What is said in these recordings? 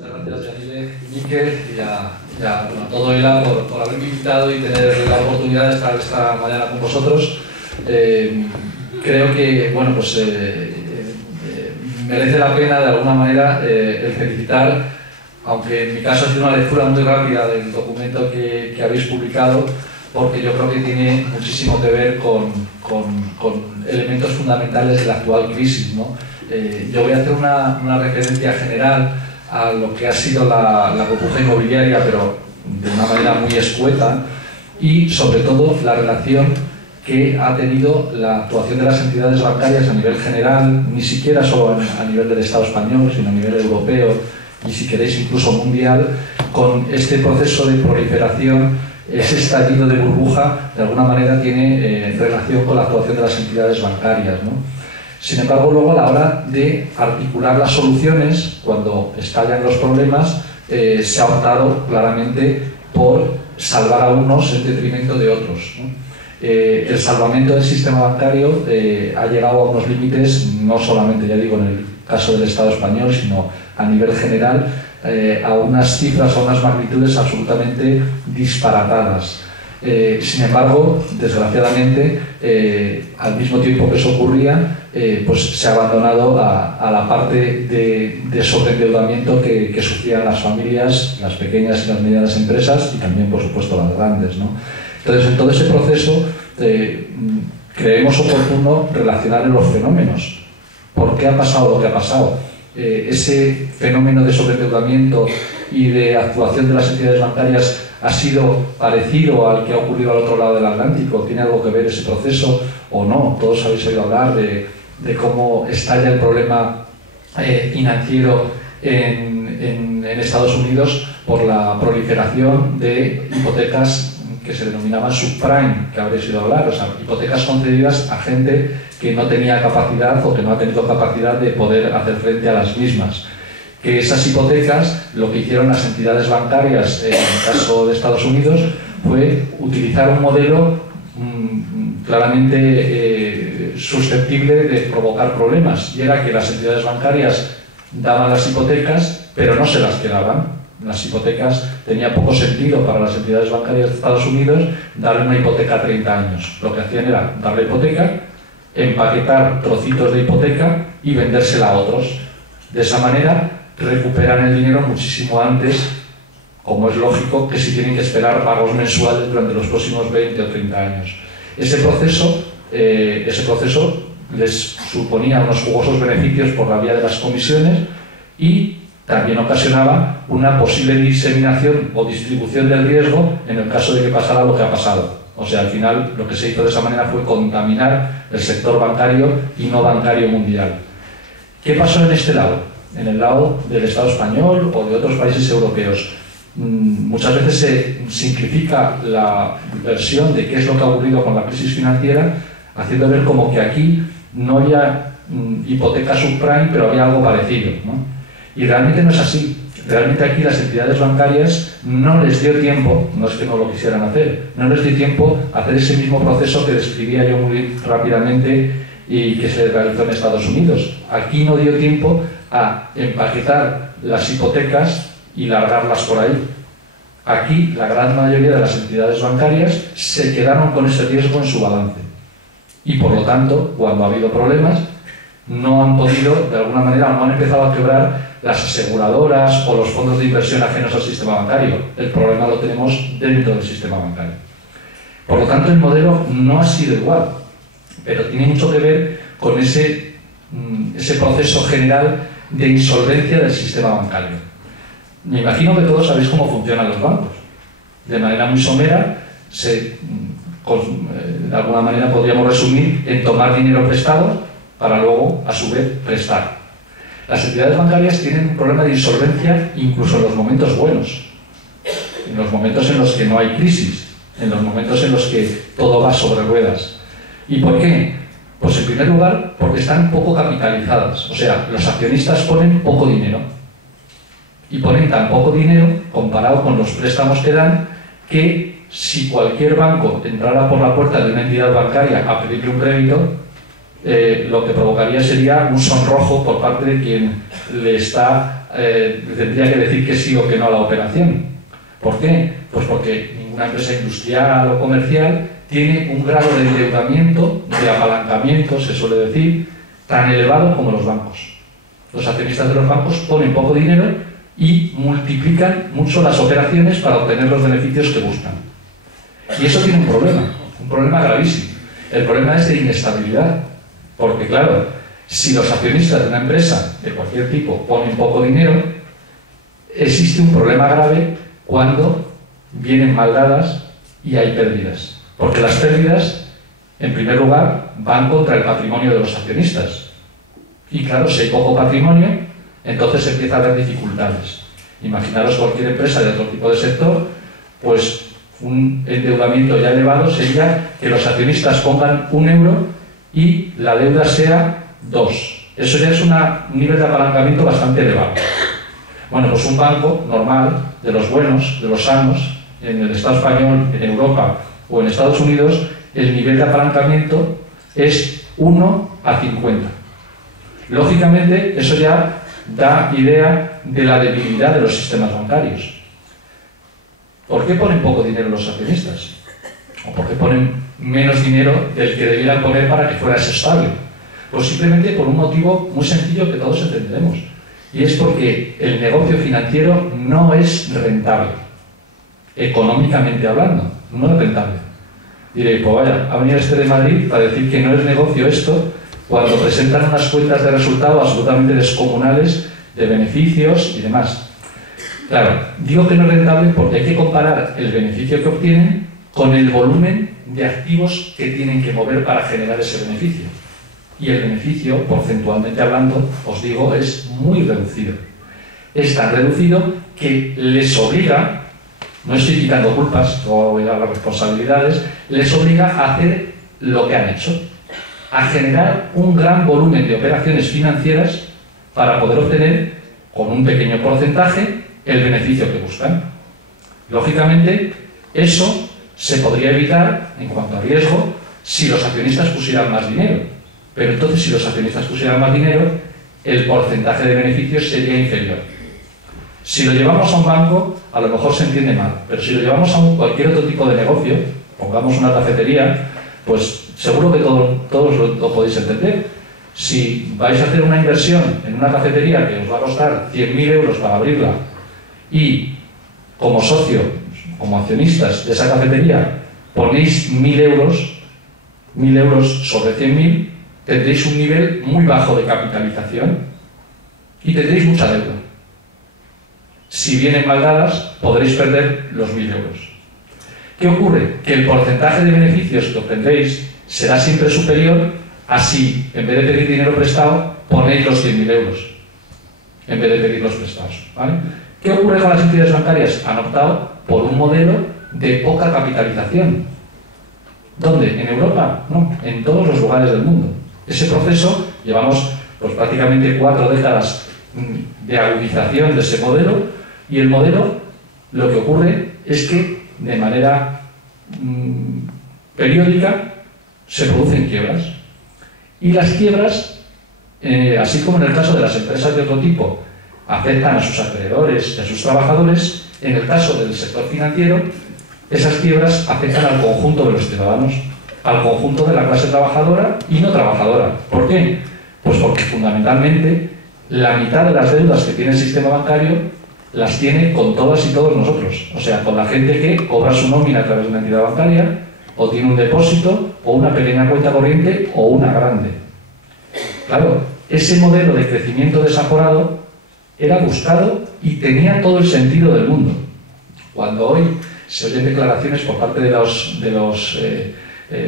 Muchas gracias, Yanile, Miquel y a todo ELA por haberme invitado y tener la oportunidad de estar esta mañana con vosotros. Creo que bueno, pues, merece la pena de alguna manera el felicitar, aunque en mi caso ha sido una lectura muy rápida del documento que habéis publicado, porque yo creo que tiene muchísimo que ver con elementos fundamentales de la actual crisis, ¿no? Yo voy a hacer una referencia general a lo que ha sido la burbuja inmobiliaria, pero de una manera muy escueta, y sobre todo la relación que ha tenido la actuación de las entidades bancarias a nivel general, ni siquiera solo a nivel del Estado español, sino a nivel europeo y, si queréis, incluso mundial, con este proceso de proliferación. Ese estallido de burbuja de alguna manera tiene relación con la actuación de las entidades bancarias, ¿no? Sin embargo, luego a la hora de articular las soluciones, cuando estallan los problemas, se ha optado claramente por salvar a unos en detrimento de otros, ¿no? El salvamento del sistema bancario ha llegado a unos límites, no solamente, ya digo, en el caso del Estado español, sino a nivel general, a unas cifras, a unas magnitudes absolutamente disparatadas. Sin embargo, desgraciadamente, al mismo tiempo que eso ocurría, pues se ha abandonado a la parte de sobreendeudamiento que sufrían las familias, las pequeñas y las medianas empresas, y también, por supuesto, las grandes, ¿no? Entonces, en todo ese proceso, creemos oportuno relacionar en los fenómenos. ¿Por qué ha pasado lo que ha pasado? Ese fenómeno de sobreendeudamiento y de actuación de las entidades bancarias ha sido parecido al que ha ocurrido al otro lado del Atlántico. ¿Tiene algo que ver ese proceso o no? Todos habéis oído hablar de cómo estalla el problema financiero en Estados Unidos por la proliferación de hipotecas que se denominaban subprime, que habréis oído hablar, o sea, hipotecas concedidas a gente que no tenía capacidad o que no ha tenido capacidad de poder hacer frente a las mismas. Que esas hipotecas, lo que hicieron las entidades bancarias en el caso de Estados Unidos, fue utilizar un modelo claramente susceptible de provocar problemas, y era que las entidades bancarias daban las hipotecas, pero no se las quedaban. Las hipotecas, tenía poco sentido para las entidades bancarias de Estados Unidos darle una hipoteca a 30 años. Lo que hacían era darle hipoteca, empaquetar trocitos de hipoteca y vendérsela a otros. De esa manera recuperan el dinero muchísimo antes, como es lógico, que si tienen que esperar pagos mensuales durante los próximos 20 o 30 años. Ese proceso les suponía unos jugosos beneficios por la vía de las comisiones y también ocasionaba una posible diseminación o distribución del riesgo en el caso de que pasara lo que ha pasado. O sea, al final lo que se hizo de esa manera fue contaminar el sector bancario y no bancario mundial. ¿Qué pasó en este lado? En el lado del Estado español o de otros países europeos. Muchas veces se simplifica la versión de qué es lo que ha ocurrido con la crisis financiera, haciendo ver como que aquí no había hipoteca subprime, pero había algo parecido, ¿no? Y realmente no es así. Realmente aquí las entidades bancarias no les dio tiempo, no es que no lo quisieran hacer, no les dio tiempo a hacer ese mismo proceso que describía yo muy rápidamente y que se realizó en Estados Unidos. Aquí no dio tiempo a empaquetar las hipotecas y largarlas por ahí. Aquí la gran mayoría de las entidades bancarias se quedaron con ese riesgo en su balance. Y por lo tanto, cuando ha habido problemas, no han podido, de alguna manera, no han empezado a quebrar las aseguradoras o los fondos de inversión ajenos al sistema bancario. El problema lo tenemos dentro del sistema bancario. Por lo tanto, el modelo no ha sido igual, pero tiene mucho que ver con ese proceso general de insolvencia del sistema bancario. Me imagino que todos sabéis cómo funcionan los bancos. De manera muy somera, de alguna manera podríamos resumir en tomar dinero prestado para luego, a su vez, prestar. Las entidades bancarias tienen un problema de insolvencia incluso en los momentos buenos, en los momentos en los que no hay crisis, en los momentos en los que todo va sobre ruedas. ¿Y por qué? Pues en primer lugar, porque están poco capitalizadas, o sea, los accionistas ponen poco dinero. Y ponen tan poco dinero, comparado con los préstamos que dan, que si cualquier banco entrara por la puerta de una entidad bancaria a pedirle un crédito, lo que provocaría sería un sonrojo por parte de quien le está tendría que decir que sí o que no a la operación. ¿Por qué? Pues porque ninguna empresa industrial o comercial tiene un grado de endeudamiento, de apalancamiento, se suele decir, tan elevado como los bancos. Los accionistas de los bancos ponen poco dinero y multiplican mucho las operaciones para obtener los beneficios que buscan. Y eso tiene un problema gravísimo. El problema es de inestabilidad, porque claro, si los accionistas de una empresa de cualquier tipo ponen poco dinero, existe un problema grave cuando vienen mal dadas y hay pérdidas. Porque las pérdidas, en primer lugar, van contra el patrimonio de los accionistas. Y claro, si hay poco patrimonio, entonces empieza a haber dificultades. Imaginaros cualquier empresa de otro tipo de sector, pues un endeudamiento ya elevado sería que los accionistas pongan 1 euro y la deuda sea 2. Eso ya es un nivel de apalancamiento bastante elevado. Bueno, pues un banco normal, de los buenos, de los sanos, en el Estado español, en Europa o en Estados Unidos, el nivel de apalancamiento es 1 a 50. Lógicamente, eso ya da idea de la debilidad de los sistemas bancarios. ¿Por qué ponen poco dinero los accionistas? ¿O por qué ponen menos dinero del que debieran poner para que fuera estable? Pues simplemente por un motivo muy sencillo que todos entenderemos. Y es porque el negocio financiero no es rentable. Económicamente hablando, no es rentable. Diréis, pues vaya, ha venido este de Madrid para decir que no es negocio esto, cuando presentan unas cuentas de resultados absolutamente descomunales de beneficios y demás. Claro, digo que no es rentable porque hay que comparar el beneficio que obtienen con el volumen de activos que tienen que mover para generar ese beneficio. Y el beneficio, porcentualmente hablando, os digo, es muy reducido. Es tan reducido que les obliga, no estoy quitando culpas, o las responsabilidades, les obliga a hacer lo que han hecho, a generar un gran volumen de operaciones financieras para poder obtener, con un pequeño porcentaje, el beneficio que buscan. Lógicamente, eso se podría evitar, en cuanto a riesgo, si los accionistas pusieran más dinero. Pero entonces, si los accionistas pusieran más dinero, el porcentaje de beneficios sería inferior. Si lo llevamos a un banco, a lo mejor se entiende mal, pero si lo llevamos a cualquier otro tipo de negocio, pongamos una cafetería, pues seguro que todos lo podéis entender. Si vais a hacer una inversión en una cafetería que os va a costar 100.000 euros para abrirla y como socio, como accionistas de esa cafetería, ponéis 1.000 euros sobre 100.000, tendréis un nivel muy bajo de capitalización y tendréis mucha deuda. Si vienen mal dadas, podréis perder los 1.000 euros. ¿Qué ocurre? Que el porcentaje de beneficios que obtendréis será siempre superior a si, en vez de pedir dinero prestado, ponéis los 100.000 euros, en vez de pedirlos prestados. ¿Vale? ¿Qué ocurre con las entidades bancarias? Han optado por un modelo de poca capitalización. ¿Dónde? ¿En Europa? No, en todos los lugares del mundo. Ese proceso, llevamos pues, prácticamente 4 décadas de agudización de ese modelo, y el modelo, lo que ocurre es que de manera periódica se producen quiebras. Y las quiebras, así como en el caso de las empresas de otro tipo, afectan a sus acreedores y a sus trabajadores, en el caso del sector financiero, esas quiebras afectan al conjunto de los ciudadanos, al conjunto de la clase trabajadora y no trabajadora. ¿Por qué? Pues porque fundamentalmente la mitad de las deudas que tiene el sistema bancario las tiene con todas y todos nosotros. O sea, con la gente que cobra su nómina a través de una entidad bancaria, o tiene un depósito, o una pequeña cuenta corriente, o una grande. Claro, ese modelo de crecimiento desaforado era buscado y tenía todo el sentido del mundo. Cuando hoy se oyen declaraciones por parte de los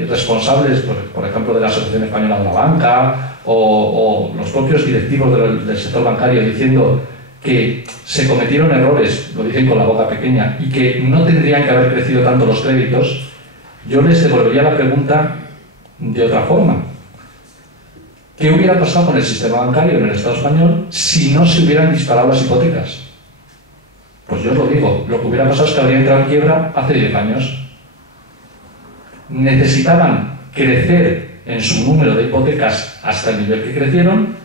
responsables, por ejemplo, de la Asociación Española de la Banca, o los propios directivos del sector bancario diciendo que se cometieron errores, lo dicen con la boca pequeña, y que no tendrían que haber crecido tanto los créditos, yo les devolvería la pregunta de otra forma. ¿Qué hubiera pasado con el sistema bancario en el Estado español si no se hubieran disparado las hipotecas? Pues yo os lo digo, lo que hubiera pasado es que habría entrado en quiebra hace 10 años. Necesitaban crecer en su número de hipotecas hasta el nivel que crecieron,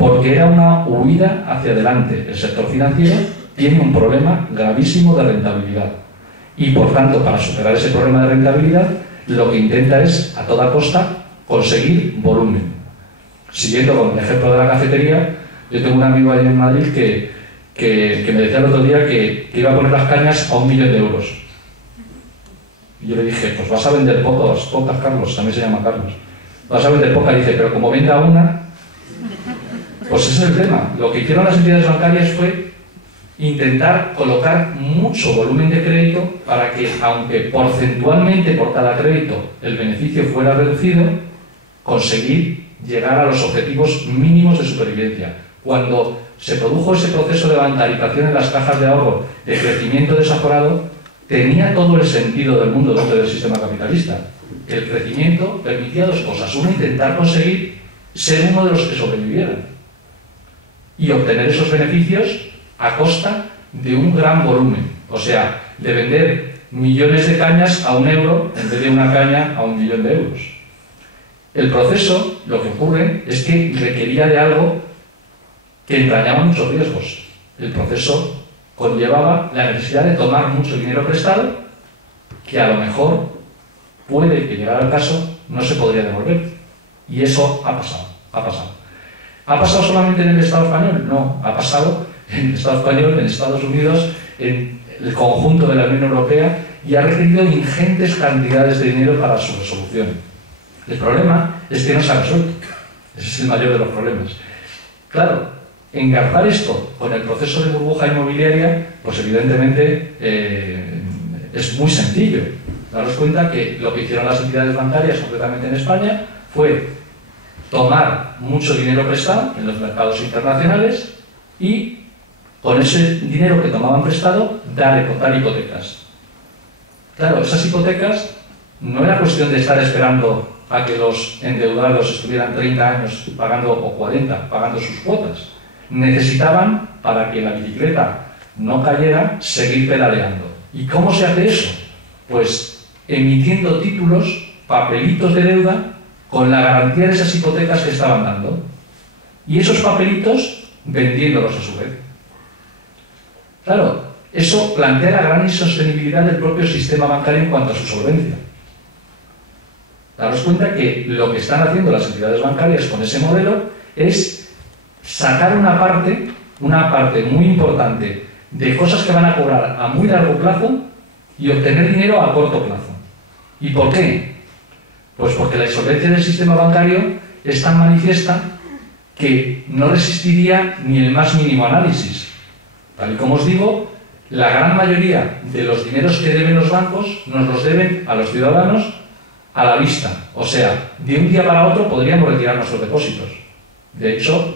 porque era una huida hacia adelante. El sector financiero tiene un problema gravísimo de rentabilidad y, por tanto, para superar ese problema de rentabilidad, lo que intenta es, a toda costa, conseguir volumen. Siguiendo con el ejemplo de la cafetería, yo tengo un amigo allí en Madrid que me decía el otro día que iba a poner las cañas a 1 millón de euros. Y yo le dije, pues vas a vender pocas, Carlos, también se llama Carlos. Vas a vender pocas, dice, pero como venda una, pues ese es el tema. Lo que hicieron las entidades bancarias fue intentar colocar mucho volumen de crédito para que, aunque porcentualmente por cada crédito el beneficio fuera reducido, conseguir llegar a los objetivos mínimos de supervivencia. Cuando se produjo ese proceso de bancarización en las cajas de ahorro, de crecimiento desaforado, tenía todo el sentido del mundo dentro del sistema capitalista. El crecimiento permitía dos cosas. Una, intentar conseguir ser uno de los que sobrevivieran y obtener esos beneficios a costa de un gran volumen. O sea, de vender millones de cañas a 1 euro en vez de una caña a 1 millón de euros. El proceso, lo que ocurre, es que requería de algo que entrañaba muchos riesgos. El proceso conllevaba la necesidad de tomar mucho dinero prestado, que a lo mejor puede que, llegara al caso, no se podría devolver. Y eso ha pasado. ¿Ha pasado solamente en el Estado español? No, ha pasado en el Estado español, en Estados Unidos, en el conjunto de la Unión Europea, y ha requerido ingentes cantidades de dinero para su resolución. El problema es que no se ha resuelto. Ese es el mayor de los problemas. Claro, engarzar esto con el proceso de burbuja inmobiliaria, pues evidentemente es muy sencillo. Daros cuenta que lo que hicieron las entidades bancarias, concretamente en España, fue tomar mucho dinero prestado en los mercados internacionales y, con ese dinero que tomaban prestado, dar hipotecas. Claro, esas hipotecas no era cuestión de estar esperando a que los endeudados estuvieran 30 años pagando, o 40, pagando sus cuotas. Necesitaban, para que la bicicleta no cayera, seguir pedaleando. ¿Y cómo se hace eso? Pues emitiendo títulos, papelitos de deuda, con la garantía de esas hipotecas que estaban dando. Y esos papelitos vendiéndolos a su vez. Claro, eso plantea la gran insostenibilidad del propio sistema bancario en cuanto a su solvencia. Daros cuenta que lo que están haciendo las entidades bancarias con ese modelo es sacar una parte muy importante de cosas que van a cobrar a muy largo plazo y obtener dinero a corto plazo. ¿Y por qué? Pues porque la insolvencia del sistema bancario es tan manifiesta que no resistiría ni el más mínimo análisis. Tal y como os digo, la gran mayoría de los dineros que deben los bancos nos los deben a los ciudadanos a la vista. O sea, de un día para otro podríamos retirar nuestros depósitos. De hecho,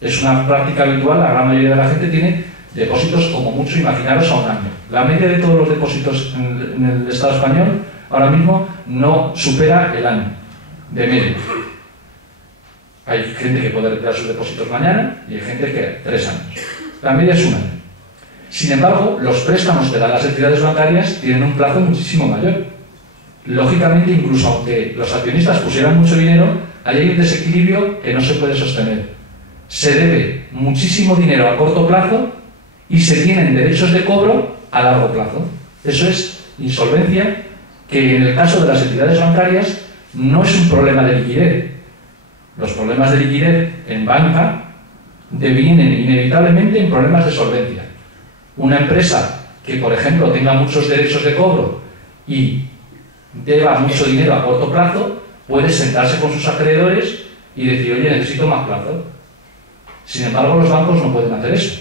es una práctica habitual, la gran mayoría de la gente tiene depósitos como mucho, imaginaros, a 1 año. La media de todos los depósitos en el Estado español ahora mismo no supera el año, de media. Hay gente que puede retirar sus depósitos mañana y hay gente que 3 años. La media es 1 año. Sin embargo, los préstamos que dan las entidades bancarias tienen un plazo muchísimo mayor. Lógicamente, incluso aunque los accionistas pusieran mucho dinero, hay un desequilibrio que no se puede sostener. Se debe muchísimo dinero a corto plazo y se tienen derechos de cobro a largo plazo. Eso es insolvencia, que en el caso de las entidades bancarias no es un problema de liquidez. Los problemas de liquidez en banca devienen inevitablemente en problemas de solvencia. Una empresa que, por ejemplo, tenga muchos derechos de cobro y deba mucho dinero a corto plazo, puede sentarse con sus acreedores y decir, oye, necesito más plazo. Sin embargo, los bancos no pueden hacer eso,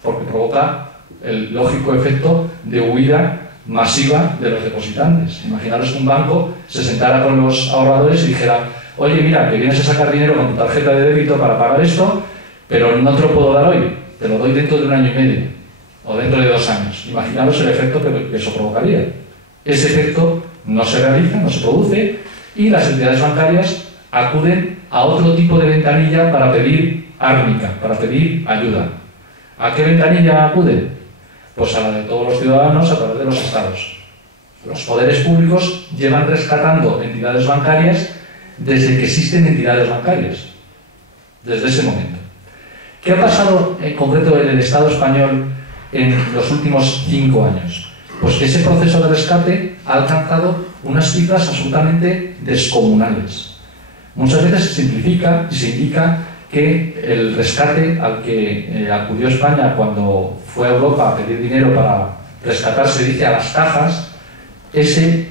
porque provoca el lógico efecto de huida masiva de los depositantes. Imaginaros que un banco se sentara con los ahorradores y dijera, oye, mira, que vienes a sacar dinero con tu tarjeta de débito para pagar esto, pero no te lo puedo dar hoy, te lo doy dentro de 1 año y medio, o dentro de 2 años. Imaginaros el efecto que eso provocaría. Ese efecto no se realiza, no se produce, y las entidades bancarias acuden a otro tipo de ventanilla para pedir árnica, para pedir ayuda. ¿A qué ventanilla acuden? Pues a la de todos los ciudadanos a través de los estados. Los poderes públicos llevan rescatando entidades bancarias desde que existen entidades bancarias, desde ese momento. ¿Qué ha pasado en concreto en el Estado español en los últimos 5 años? Pues que ese proceso de rescate ha alcanzado unas cifras absolutamente descomunales. Muchas veces se simplifica y se indica que el rescate al que acudió España cuando fue a Europa a pedir dinero para rescatar, se dice, a las cajas, ese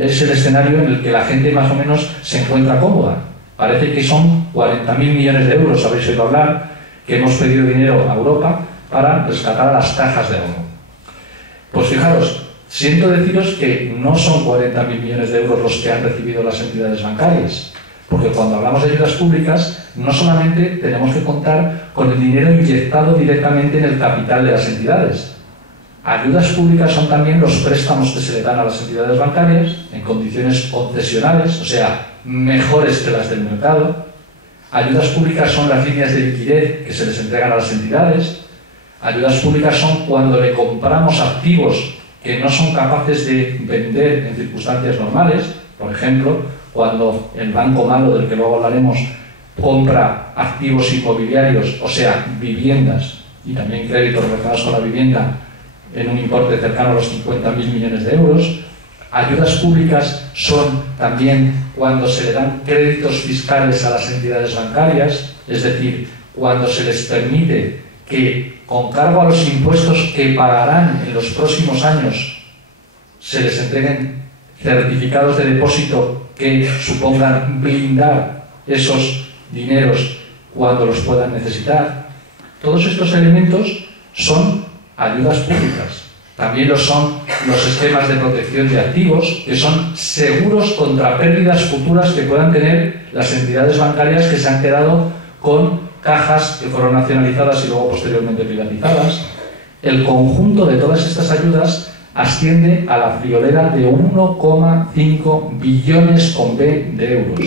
es el escenario en el que la gente más o menos se encuentra cómoda. Parece que son 40.000 millones de euros, habéis oído hablar, que hemos pedido dinero a Europa para rescatar a las cajas de ahorro. Pues fijaros, siento deciros que no son 40.000 millones de euros los que han recibido las entidades bancarias, porque cuando hablamos de ayudas públicas no solamente tenemos que contar con el dinero inyectado directamente en el capital de las entidades. Ayudas públicas son también los préstamos que se le dan a las entidades bancarias en condiciones concesionales, o sea, mejores que las del mercado. Ayudas públicas son las líneas de liquidez que se les entregan a las entidades. Ayudas públicas son cuando le compramos activos que no son capaces de vender en circunstancias normales. Por ejemplo, cuando el banco malo, del que luego hablaremos, compra activos inmobiliarios, o sea, viviendas y también créditos relacionados con la vivienda, en un importe cercano a los 50.000 millones de euros. Ayudas públicas son también cuando se le dan créditos fiscales a las entidades bancarias, es decir, cuando se les permite que, con cargo a los impuestos que pagarán en los próximos años, se les entreguen certificados de depósito que supongan blindar esos dineros cuando los puedan necesitar. Todos estos elementos son ayudas públicas. También lo son los esquemas de protección de activos, que son seguros contra pérdidas futuras que puedan tener las entidades bancarias que se han quedado con cajas que fueron nacionalizadas y luego posteriormente privatizadas. El conjunto de todas estas ayudas asciende a la friolera de 1,5 billones con B de euros.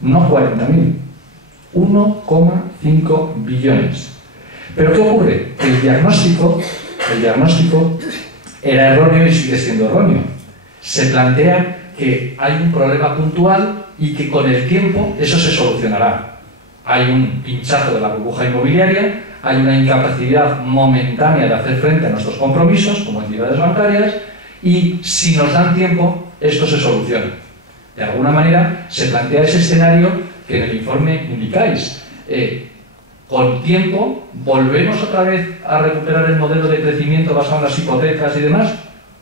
No 40.000. 1,5 billones. ¿Pero qué ocurre? El diagnóstico era erróneo y sigue siendo erróneo. Se plantea que hay un problema puntual y que con el tiempo eso se solucionará. Hay un pinchazo de la burbuja inmobiliaria, hay una incapacidad momentánea de hacer frente a nuestros compromisos como entidades bancarias y si nos dan tiempo, esto se soluciona. De alguna manera se plantea ese escenario que en el informe indicáis. Con tiempo, ¿volvemos otra vez a recuperar el modelo de crecimiento basado en las hipotecas y demás?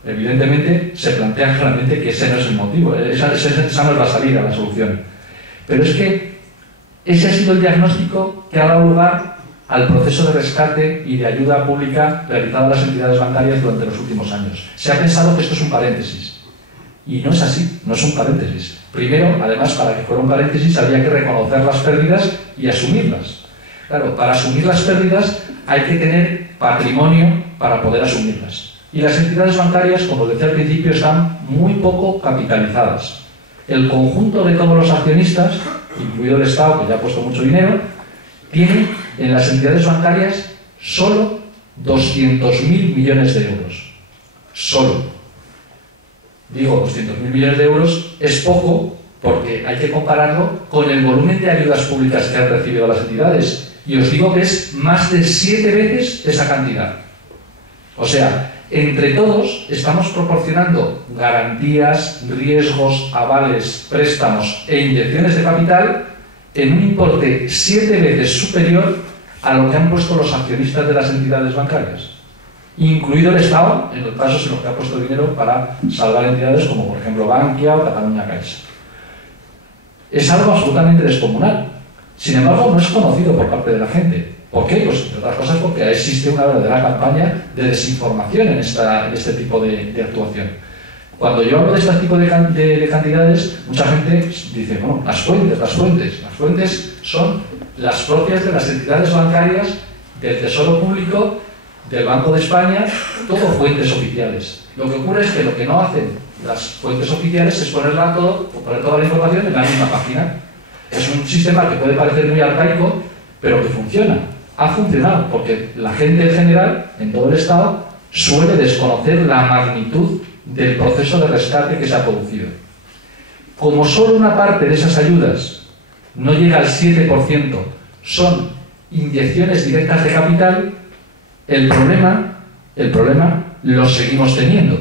Evidentemente, se plantea claramente que ese no es el motivo, esa no es la salida, la solución. Pero es que ese ha sido el diagnóstico que ha dado lugar al proceso de rescate y de ayuda pública realizado a las entidades bancarias durante los últimos años. Se ha pensado que esto es un paréntesis. Y no es así, no es un paréntesis. Primero, además, para que fuera un paréntesis había que reconocer las pérdidas y asumirlas. Claro, para asumir las pérdidas hay que tener patrimonio para poder asumirlas. Y las entidades bancarias, como decía al principio, están muy poco capitalizadas. El conjunto de todos los accionistas, incluido el Estado, que ya ha puesto mucho dinero, tiene en las entidades bancarias solo 200.000 millones de euros. Solo. Digo, 200.000 millones de euros es poco porque hay que compararlo con el volumen de ayudas públicas que han recibido las entidades. Y os digo que es más de 7 veces esa cantidad. O sea, entre todos estamos proporcionando garantías, riesgos, avales, préstamos e inyecciones de capital en un importe 7 veces superior a lo que han puesto los accionistas de las entidades bancarias, incluido el Estado, en los casos en los que ha puesto dinero para salvar entidades como por ejemplo Bankia o Catalunya Caixa. Es algo absolutamente descomunal. Sin embargo, no es conocido por parte de la gente. ¿Por qué? Pues entre otras cosas porque existe una verdadera campaña de desinformación en este tipo de actuación. Cuando yo hablo de este tipo de cantidades, mucha gente dice, bueno, las fuentes son las propias de las entidades bancarias, del Tesoro Público, del Banco de España, todo fuentes oficiales. Lo que ocurre es que lo que no hacen las fuentes oficiales es poner toda la información en la misma página. Es un sistema que puede parecer muy arcaico, pero que funciona. Ha funcionado, porque la gente en general, en todo el Estado, suele desconocer la magnitud del proceso de rescate que se ha producido. Como solo una parte de esas ayudas no llega al 7%, son inyecciones directas de capital, el problema lo seguimos teniendo.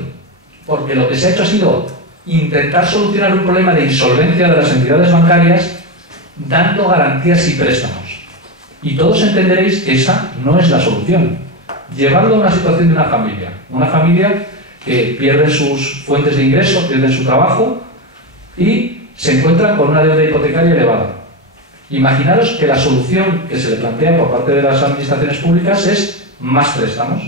Porque lo que se ha hecho ha sido intentar solucionar un problema de insolvencia de las entidades bancarias dando garantías y préstamos. Y todos entenderéis que esa no es la solución. Llevarlo a una situación de una familia que pierde sus fuentes de ingreso, pierde su trabajo y se encuentra con una deuda hipotecaria elevada. Imaginaros que la solución que se le plantea por parte de las administraciones públicas es más préstamos.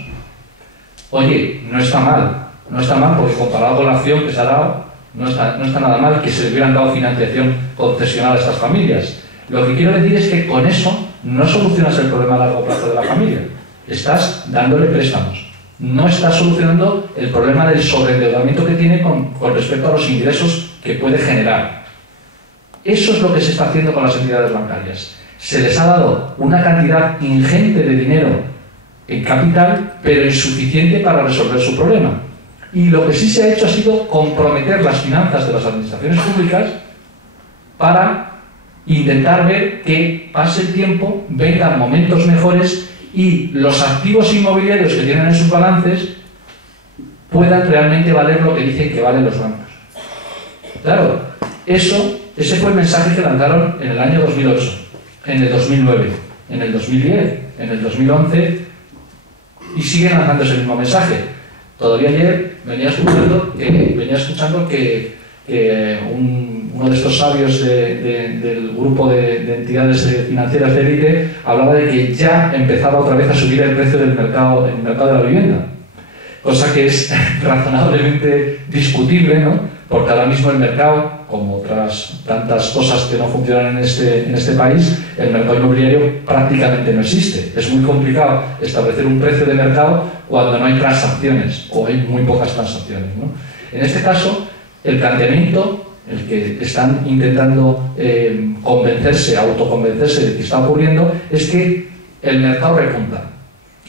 Oye, no está mal porque comparado con la acción que se ha dado, no está nada mal que se le hubieran dado financiación concesional a estas familias. Lo que quiero decir es que con eso no solucionas el problema a largo plazo de la familia. Estás dándole préstamos. No estás solucionando el problema del sobreendeudamiento que tiene con respecto a los ingresos que puede generar. Eso es lo que se está haciendo con las entidades bancarias. Se les ha dado una cantidad ingente de dinero en capital, pero insuficiente para resolver su problema. Y lo que sí se ha hecho ha sido comprometer las finanzas de las administraciones públicas para intentar ver que pase el tiempo, vengan momentos mejores y los activos inmobiliarios que tienen en sus balances puedan realmente valer lo que dicen que valen los bancos. Claro, ese fue el mensaje que lanzaron en el año 2008, en el 2009, en el 2010, en el 2011 y siguen lanzando ese mismo mensaje. Todavía ayer venía escuchando que uno de estos sabios del grupo de entidades financieras de élite hablaba de que ya empezaba otra vez a subir el precio del mercado de la vivienda, cosa que es razonablemente discutible, ¿no? Porque ahora mismo el mercado, como otras tantas cosas que no funcionan en este país, el mercado inmobiliario prácticamente no existe. Es muy complicado establecer un precio de mercado cuando no hay transacciones o hay muy pocas transacciones, ¿no? En este caso, el planteamiento, el que están intentando autoconvencerse de que está ocurriendo, es que el mercado repunta.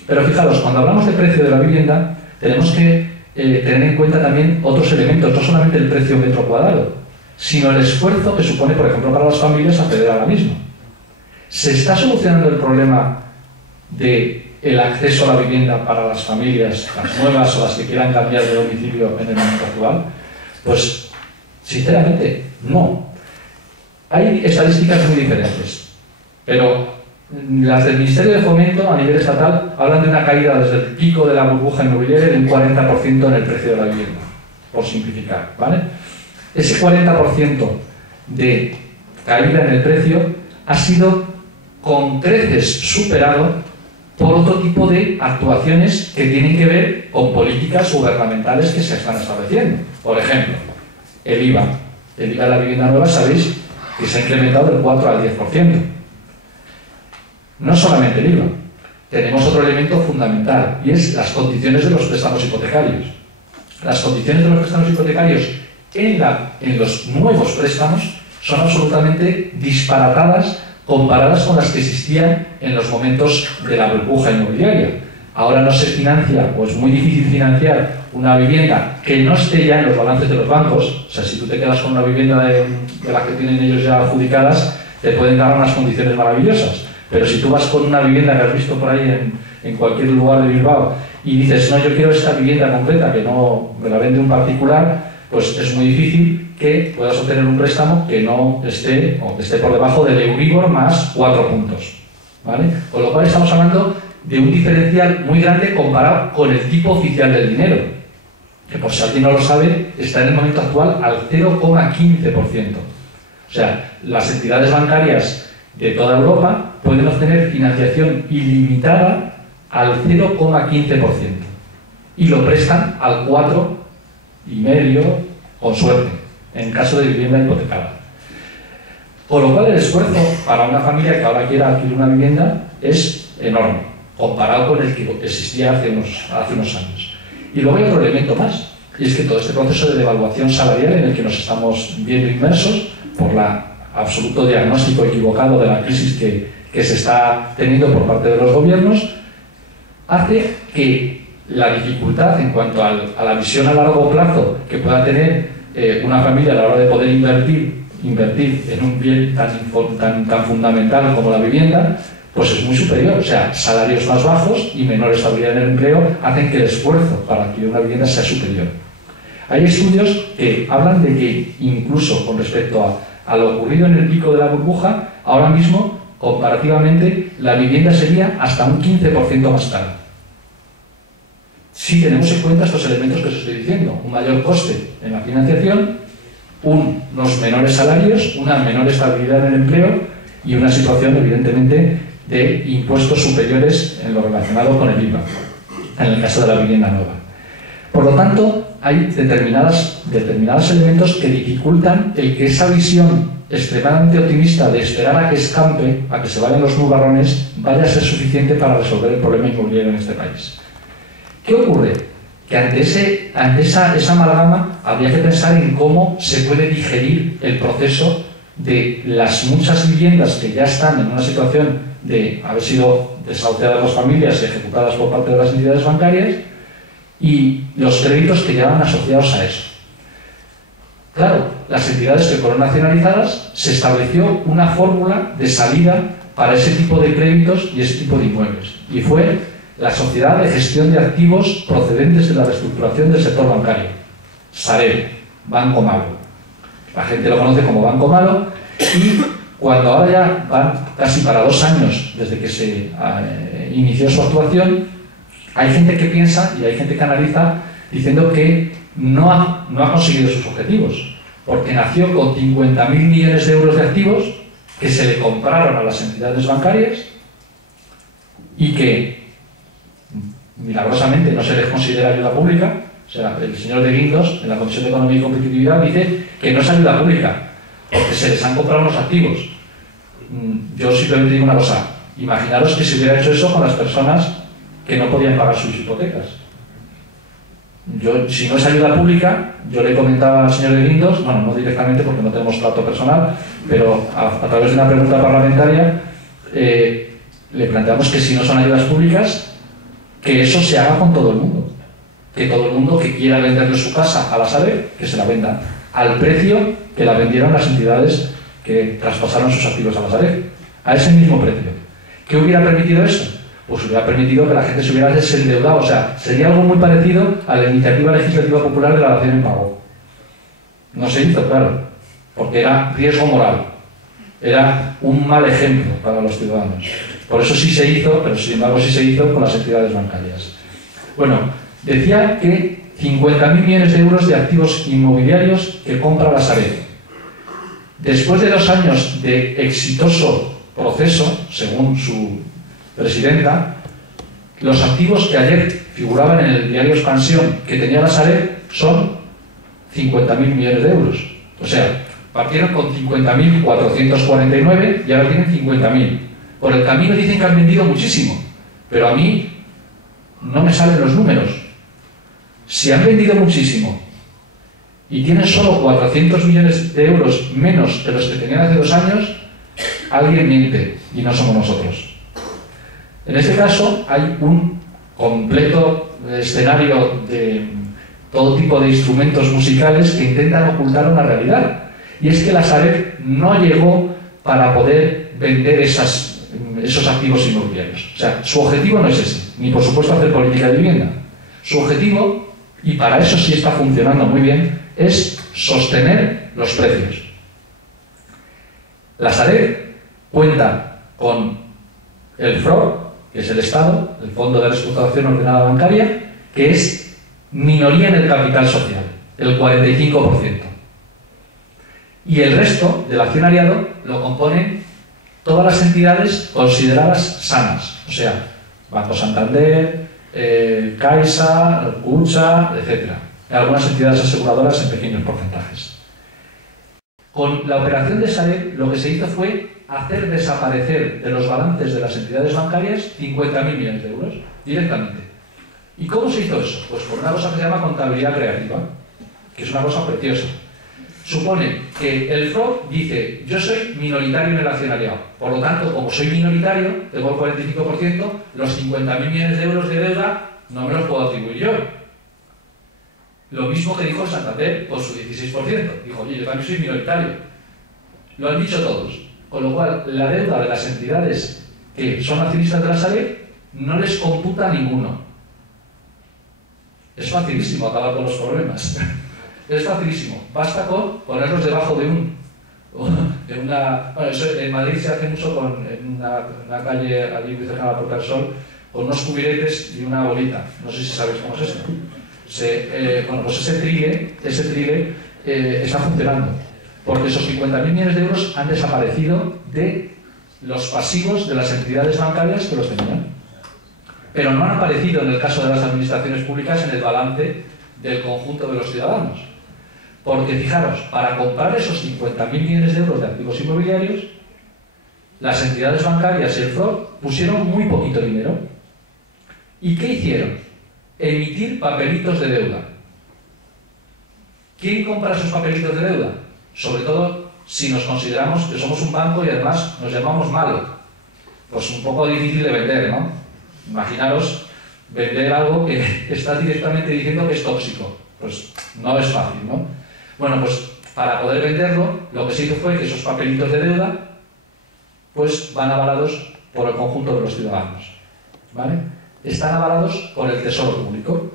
Pero fijaros, cuando hablamos de precio de la vivienda, tenemos que tener en cuenta también otros elementos, no solamente el precio metro cuadrado, sino el esfuerzo que supone, por ejemplo, para las familias acceder a la misma. ¿Se está solucionando el problema del acceso a la vivienda para las familias, las nuevas o las que quieran cambiar de domicilio en el momento actual? Pues, sinceramente, no. Hay estadísticas muy diferentes, pero las del Ministerio de Fomento a nivel estatal hablan de una caída desde el pico de la burbuja inmobiliaria de un 40% en el precio de la vivienda, por simplificar, ¿vale? Ese 40% de caída en el precio ha sido con creces superado por otro tipo de actuaciones que tienen que ver con políticas gubernamentales que se están estableciendo. Por ejemplo, el IVA. El IVA de la vivienda nueva, sabéis que se ha incrementado del 4 al 10%. No solamente el IVA, tenemos otro elemento fundamental y es las condiciones de los préstamos hipotecarios. Las condiciones de los préstamos hipotecarios en los nuevos préstamos son absolutamente disparatadas comparadas con las que existían en los momentos de la burbuja inmobiliaria. Ahora no se financia, o es muy difícil financiar una vivienda que no esté ya en los balances de los bancos. O sea, si tú te quedas con una vivienda de las que tienen ellos ya adjudicadas, te pueden dar unas condiciones maravillosas. Pero si tú vas con una vivienda que has visto por ahí en cualquier lugar de Bilbao y dices, no, yo quiero esta vivienda concreta que no me la vende un particular, pues es muy difícil que puedas obtener un préstamo que no esté o que esté por debajo del Euribor más 4 puntos, ¿vale? Con lo cual estamos hablando de un diferencial muy grande comparado con el tipo oficial del dinero, que por si alguien no lo sabe, está en el momento actual al 0,15%. O sea, las entidades bancarias de toda Europa pueden obtener financiación ilimitada al 0,15% y lo prestan al 4,5% con suerte, en caso de vivienda hipotecada. Con lo cual el esfuerzo para una familia que ahora quiera adquirir una vivienda es enorme, comparado con el que existía hace unos años. Y luego hay otro elemento más, y es que todo este proceso de devaluación salarial en el que nos estamos viendo inmersos por la absoluto diagnóstico equivocado de la crisis que se está teniendo por parte de los gobiernos, hace que la dificultad en cuanto a la visión a largo plazo que pueda tener una familia a la hora de poder invertir en un bien tan fundamental como la vivienda, pues es muy superior. O sea, salarios más bajos y menor estabilidad en el empleo hacen que el esfuerzo para adquirir una vivienda sea superior. Hay estudios que hablan de que incluso con respecto a lo ocurrido en el pico de la burbuja, ahora mismo, comparativamente, la vivienda sería hasta un 15% más cara. Si tenemos en cuenta estos elementos que os estoy diciendo, un mayor coste en la financiación, unos menores salarios, una menor estabilidad en el empleo y una situación, evidentemente, de impuestos superiores en lo relacionado con el IVA, en el caso de la vivienda nueva. Por lo tanto, hay determinados elementos que dificultan el que esa visión extremadamente optimista de esperar a que escampe, a que se vayan los nubarrones, vaya a ser suficiente para resolver el problema inmobiliario en este país. ¿Qué ocurre? Que ante esa amalgama habría que pensar en cómo se puede digerir el proceso de las muchas viviendas que ya están en una situación de haber sido desahuciadas las familias y ejecutadas por parte de las entidades bancarias y los créditos que llevan asociados a eso. Claro, las entidades que fueron nacionalizadas, se estableció una fórmula de salida para ese tipo de créditos y ese tipo de inmuebles. Y fue la Sociedad de Gestión de Activos procedentes de la reestructuración del sector bancario, Sareb, Banco Malo. La gente lo conoce como Banco Malo y cuando ahora ya van casi para 2 años desde que se inició su actuación, hay gente que piensa y hay gente que analiza diciendo que no ha conseguido sus objetivos, porque nació con 50.000 millones de euros de activos que se le compraron a las entidades bancarias y que milagrosamente no se les considera ayuda pública. O sea, el señor de Guindos, en la Comisión de Economía y Competitividad, dice que no es ayuda pública, porque se les han comprado los activos. Yo simplemente digo una cosa, imaginaros que se hubiera hecho eso con las personas que no podían pagar sus hipotecas. Si no es ayuda pública, yo le comentaba al señor de Guindos, bueno, no directamente porque no tenemos trato personal, pero a través de una pregunta parlamentaria le planteamos que si no son ayudas públicas, que eso se haga con todo el mundo. Que todo el mundo que quiera venderle su casa a la Sareb, que se la venda al precio que la vendieron las entidades que traspasaron sus activos a la Sareb, a ese mismo precio. ¿Qué hubiera permitido eso? Pues hubiera permitido que la gente se hubiera desendeudado. O sea, sería algo muy parecido a la iniciativa legislativa popular de la dación en pago. No se hizo, claro, porque era riesgo moral. Era un mal ejemplo para los ciudadanos. Por eso sí se hizo, pero sin embargo sí se hizo con las entidades bancarias. Bueno, decía que 50.000 millones de euros de activos inmobiliarios que compra la Sareb. Después de 2 años de exitoso proceso, según su presidenta, los activos que ayer figuraban en el diario Expansión que tenía la Sareb son 50.000 millones de euros. O sea, partieron con 50.449 y ahora tienen 50.000. Por el camino dicen que han vendido muchísimo, pero a mí no me salen los números. Si han vendido muchísimo y tienen solo 400 millones de euros menos de los que tenían hace 2 años, alguien miente y no somos nosotros. En este caso hay un completo escenario de todo tipo de instrumentos musicales que intentan ocultar una realidad. Y es que la Sareb no llegó para poder vender esos activos inmobiliarios. O sea, su objetivo no es ese, ni por supuesto hacer política de vivienda. Su objetivo, y para eso sí está funcionando muy bien, es sostener los precios. La Sareb cuenta con el FROB, que es el Estado, el Fondo de Reestructuración Ordenada Bancaria, que es minoría en el capital social, el 45%. Y el resto del accionariado lo componen todas las entidades consideradas sanas, o sea, Banco Santander, Caixa, Kutxa, etc. Algunas entidades aseguradoras en pequeños porcentajes. Con la operación de Sareb lo que se hizo fue hacer desaparecer de los balances de las entidades bancarias 50.000 millones de euros directamente. ¿Y cómo se hizo eso? Pues por una cosa que se llama contabilidad creativa, que es una cosa preciosa. Supone que el FROB dice, yo soy minoritario en el accionariado, por lo tanto, como soy minoritario, tengo el 45%, los 50.000 millones de euros de deuda no me los puedo atribuir yo. Lo mismo que dijo Santander con su 16%. Dijo, oye, yo también soy minoritario. Lo han dicho todos. Con lo cual, la deuda de las entidades que son accionistas de la Sareb, no les computa ninguno. Es facilísimo acabar con los problemas. Es facilísimo. Basta con ponerlos debajo de una... Bueno, eso en Madrid se hace mucho en una calle allí cercana a la Puerta del Sol, con unos cubiletes y una bolita. No sé si sabéis cómo es esto. Bueno, pues ese trigue está funcionando. Porque esos 50.000 millones de euros han desaparecido de los pasivos de las entidades bancarias que los tenían. Pero no han aparecido en el caso de las administraciones públicas en el balance del conjunto de los ciudadanos. Porque fijaros, para comprar esos 50.000 millones de euros de activos inmobiliarios, las entidades bancarias y el FROB pusieron muy poquito dinero. ¿Y qué hicieron? Emitir papelitos de deuda. ¿Quién compra esos papelitos de deuda? Sobre todo si nos consideramos que somos un banco y además nos llamamos malo. Pues un poco difícil de vender, ¿no? Imaginaros vender algo que está directamente diciendo que es tóxico. Pues no es fácil, ¿no? Bueno, pues para poder venderlo, lo que se hizo fue que esos papelitos de deuda pues van avalados por el conjunto de los ciudadanos, ¿vale? Están avalados por el Tesoro Público.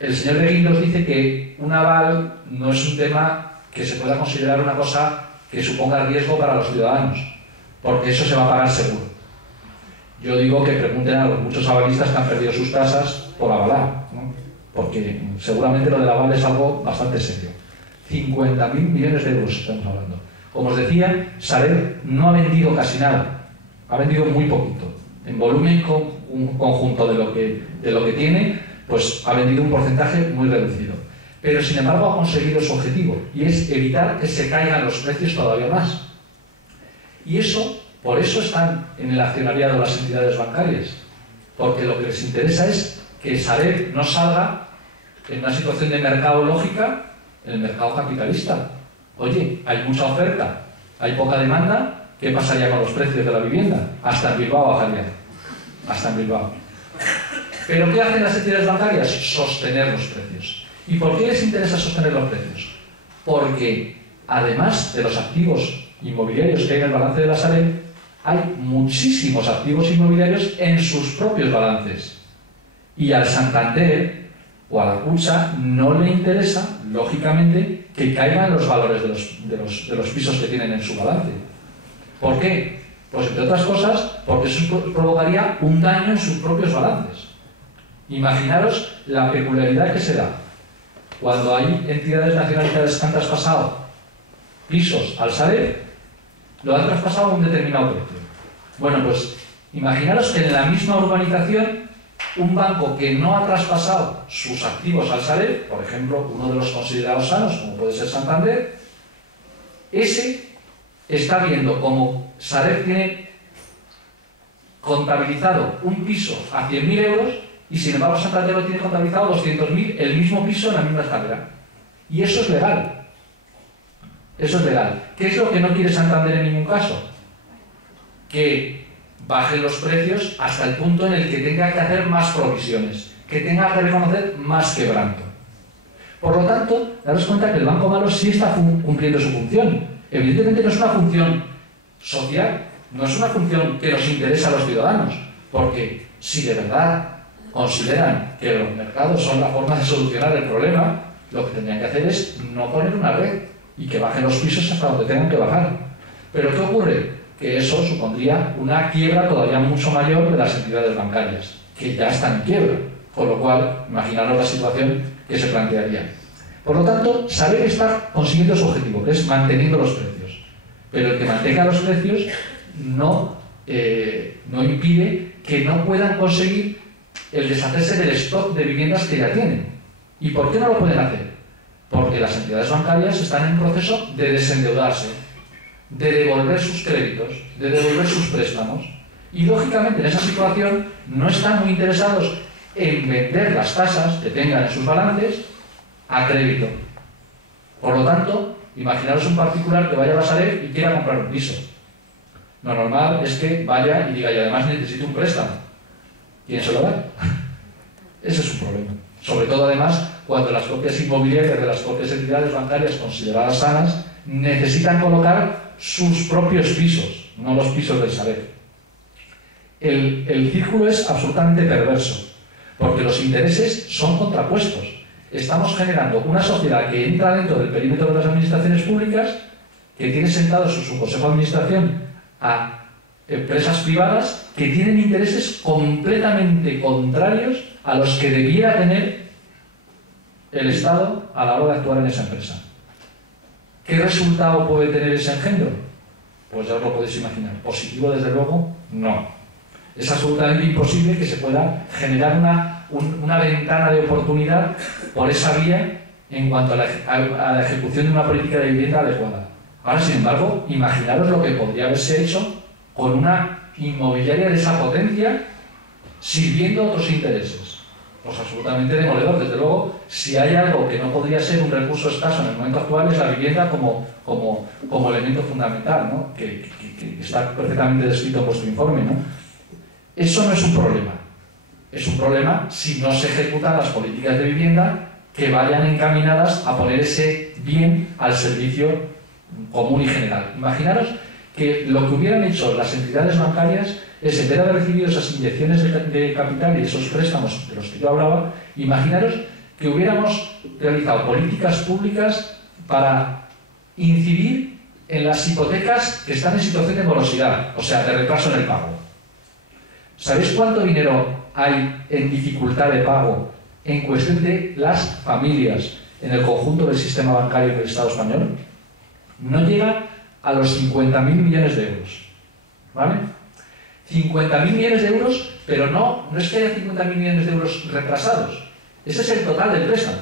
El señor de Guindos dice que un aval no es un tema que se pueda considerar una cosa que suponga riesgo para los ciudadanos, porque eso se va a pagar seguro. Yo digo que pregunten a los muchos avalistas que han perdido sus casas por avalar, ¿no? Porque seguramente lo del aval es algo bastante serio. 50.000 millones de euros estamos hablando. Como os decía, Sareb no ha vendido casi nada, ha vendido muy poquito. En volumen un conjunto de lo que tiene, pues ha vendido un porcentaje muy reducido. Pero sin embargo ha conseguido su objetivo, y es evitar que se caigan los precios todavía más. Y por eso están en el accionariado las entidades bancarias, porque lo que les interesa es que Sareb no salga en una situación de mercado lógica, en el mercado capitalista. Oye, hay mucha oferta, hay poca demanda, ¿qué pasaría con los precios de la vivienda? Hasta en Bilbao bajaría. Hasta en Bilbao. ¿Pero qué hacen las entidades bancarias? Sostener los precios. ¿Y por qué les interesa sostener los precios? Porque, además de los activos inmobiliarios que hay en el balance de la Sareb, hay muchísimos activos inmobiliarios en sus propios balances. Y al Santander o a la Kutxa no le interesa, lógicamente, que caigan los valores de los pisos que tienen en su balance. ¿Por qué? Pues entre otras cosas, porque eso provocaría un daño en sus propios balances. Imaginaros la peculiaridad que se da cuando hay entidades nacionales que han traspasado pisos al Sareb, lo han traspasado a un determinado precio. Bueno, pues imaginaros que en la misma urbanización un banco que no ha traspasado sus activos al Sareb, por ejemplo, uno de los considerados sanos, como puede ser Santander, ese está viendo como Sareb tiene contabilizado un piso a 100.000 euros y sin embargo Santander lo tiene contabilizado 200.000, el mismo piso en la misma escalera. Y eso es legal. Eso es legal. ¿Qué es lo que no quiere Santander en ningún caso? Que bajen los precios hasta el punto en el que tenga que hacer más provisiones, que tenga que reconocer más quebranto. Por lo tanto, daros cuenta que el banco malo sí está cumpliendo su función. Evidentemente no es una función social, no es una función que nos interesa a los ciudadanos, porque si de verdad consideran que los mercados son la forma de solucionar el problema, lo que tendrían que hacer es no poner una red y que bajen los pisos hasta donde tengan que bajar. ¿Pero qué ocurre? Que eso supondría una quiebra todavía mucho mayor de las entidades bancarias, que ya están en quiebra, con lo cual, imaginaros la situación que se plantearía. Por lo tanto, Sareb está consiguiendo su objetivo, que es manteniendo los precios. Pero el que mantenga los precios no impide que no puedan conseguir el deshacerse del stock de viviendas que ya tienen. ¿Y por qué no lo pueden hacer? Porque las entidades bancarias están en proceso de desendeudarse, de devolver sus créditos, de devolver sus préstamos. Y lógicamente en esa situación no están muy interesados en vender las tasas que tengan en sus balances a crédito. Por lo tanto, imaginaros un particular que vaya a la Sareb y quiera comprar un piso. Lo normal es que vaya y diga, y además necesito un préstamo. ¿Quién se lo da? Ese es un problema. Sobre todo, además, cuando las propias inmobiliarias de las propias entidades bancarias consideradas sanas necesitan colocar sus propios pisos, no los pisos del Sareb. el círculo es absolutamente perverso, porque los intereses son contrapuestos. Estamos generando una sociedad que entra dentro del perímetro de las administraciones públicas, que tiene sentados en su consejo de administración a empresas privadas que tienen intereses completamente contrarios a los que debiera tener el Estado a la hora de actuar en esa empresa. ¿Qué resultado puede tener ese engendro? Pues ya os lo podéis imaginar. ¿Positivo, desde luego? No. Es absolutamente imposible que se pueda generar una ventana de oportunidad por esa vía en cuanto a la ejecución de una política de vivienda adecuada. Ahora, sin embargo, imaginaros lo que podría haberse hecho con una inmobiliaria de esa potencia sirviendo a otros intereses. Pues absolutamente demoledor. Desde luego, si hay algo que no podría ser un recurso escaso en el momento actual, es la vivienda como elemento fundamental, ¿no? que está perfectamente descrito en vuestro informe, ¿no? Eso no es un problema. Es un problema si no se ejecutan las políticas de vivienda que vayan encaminadas a poner ese bien al servicio común y general. Imaginaros que lo que hubieran hecho las entidades bancarias es, en vez de haber recibido esas inyecciones de capital y esos préstamos de los que yo hablaba, imaginaros que hubiéramos realizado políticas públicas para incidir en las hipotecas que están en situación de morosidad, o sea, de retraso en el pago. ¿Sabéis cuánto dinero hay en dificultad de pago en cuestión de las familias en el conjunto del sistema bancario del Estado español? No llega a los 50.000 millones de euros. ¿Vale? 50.000 millones de euros, pero no es que haya 50.000 millones de euros retrasados. Ese es el total del préstamo.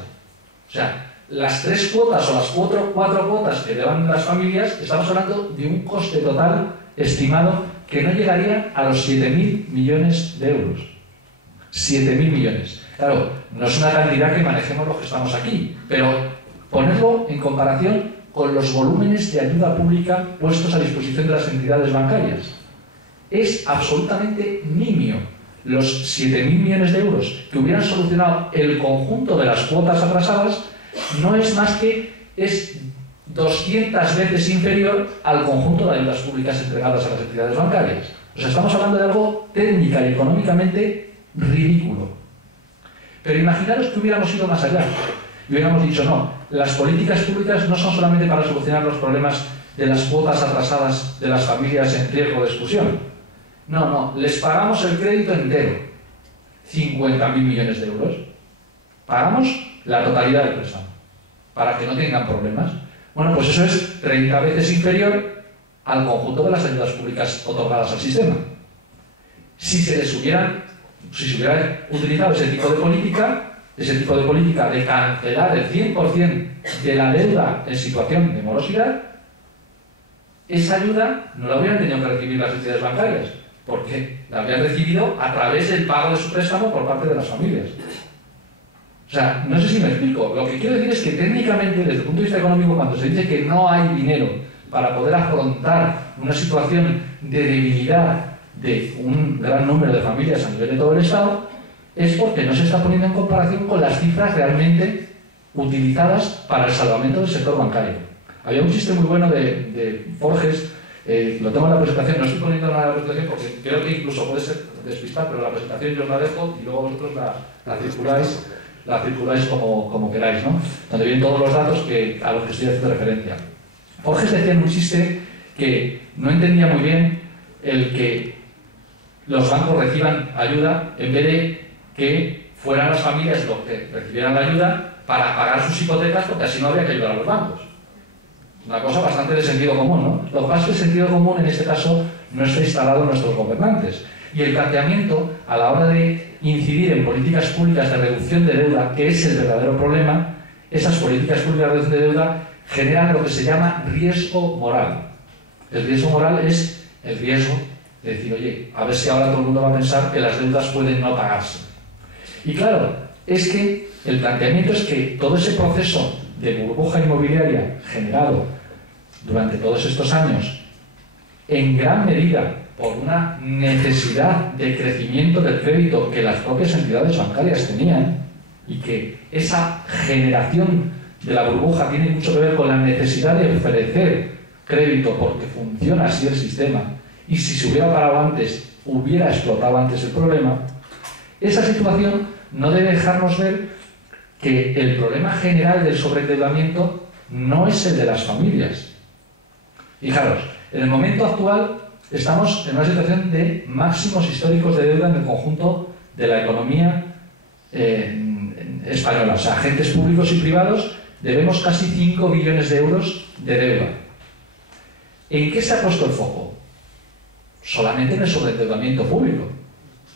O sea, las 3 cuotas o las 4 cuotas que deban las familias, estamos hablando de un coste total estimado que no llegaría a los 7.000 millones de euros. 7.000 millones. Claro, no es una cantidad que manejemos los que estamos aquí, pero ponerlo en comparación con los volúmenes de ayuda pública puestos a disposición de las entidades bancarias. Es absolutamente nimio. Los 7.000 millones de euros que hubieran solucionado el conjunto de las cuotas atrasadas no es más que 200 veces inferior al conjunto de ayudas públicas entregadas a las entidades bancarias. O sea, estamos hablando de algo técnica y económicamente ridículo. Pero imaginaros que hubiéramos ido más allá y hubiéramos dicho, no, las políticas públicas no son solamente para solucionar los problemas de las cuotas atrasadas de las familias en riesgo de exclusión. No, les pagamos el crédito entero, 50.000 millones de euros. Pagamos la totalidad del préstamo, para que no tengan problemas. Bueno, pues eso es 30 veces inferior al conjunto de las ayudas públicas otorgadas al sistema. Si se hubiera utilizado ese tipo de política de cancelar el 100% de la deuda en situación de morosidad, esa ayuda no la hubieran tenido que recibir las entidades bancarias, porque la habían recibido a través del pago de su préstamo por parte de las familias. O sea, no sé si me explico. Lo que quiero decir es que técnicamente, desde el punto de vista económico, cuando se dice que no hay dinero para poder afrontar una situación de debilidad de un gran número de familias a nivel de todo el Estado, es porque no se está poniendo en comparación con las cifras realmente utilizadas para el salvamento del sector bancario. Había un chiste muy bueno de Forges, lo tengo en la presentación, no estoy poniendo nada en la presentación porque creo que incluso puede ser despistar, pero la presentación yo os la dejo y luego vosotros la circuláis como queráis, ¿no? Donde vienen todos los datos a los que estoy haciendo referencia. Forges decía en un chiste que no entendía muy bien el que los bancos reciban ayuda en vez de que fueran las familias los que recibieran la ayuda para pagar sus hipotecas, porque así no habría que ayudar a los bancos. Una cosa bastante de sentido común, ¿no? Lo que pasa es que el sentido común en este caso no está instalado en nuestros gobernantes. Y el planteamiento, a la hora de incidir en políticas públicas de reducción de deuda, que es el verdadero problema, esas políticas públicas de reducción de deuda generan lo que se llama riesgo moral. El riesgo moral es el riesgo de decir, oye, a ver si ahora todo el mundo va a pensar que las deudas pueden no pagarse. Y claro, es que el planteamiento es que todo ese proceso de burbuja inmobiliaria generado durante todos estos años, en gran medida por una necesidad de crecimiento del crédito que las propias entidades bancarias tenían, y que esa generación de la burbuja tiene mucho que ver con la necesidad de ofrecer crédito porque funciona así el sistema, y si se hubiera parado antes hubiera explotado antes el problema, esa situación no debe dejarnos ver que el problema general del sobreendeudamiento no es el de las familias. Fijaros, en el momento actual estamos en una situación de máximos históricos de deuda en el conjunto de la economía española. O sea, agentes públicos y privados debemos casi 5 billones de euros de deuda. ¿En qué se ha puesto el foco? Solamente en el sobreendeudamiento público.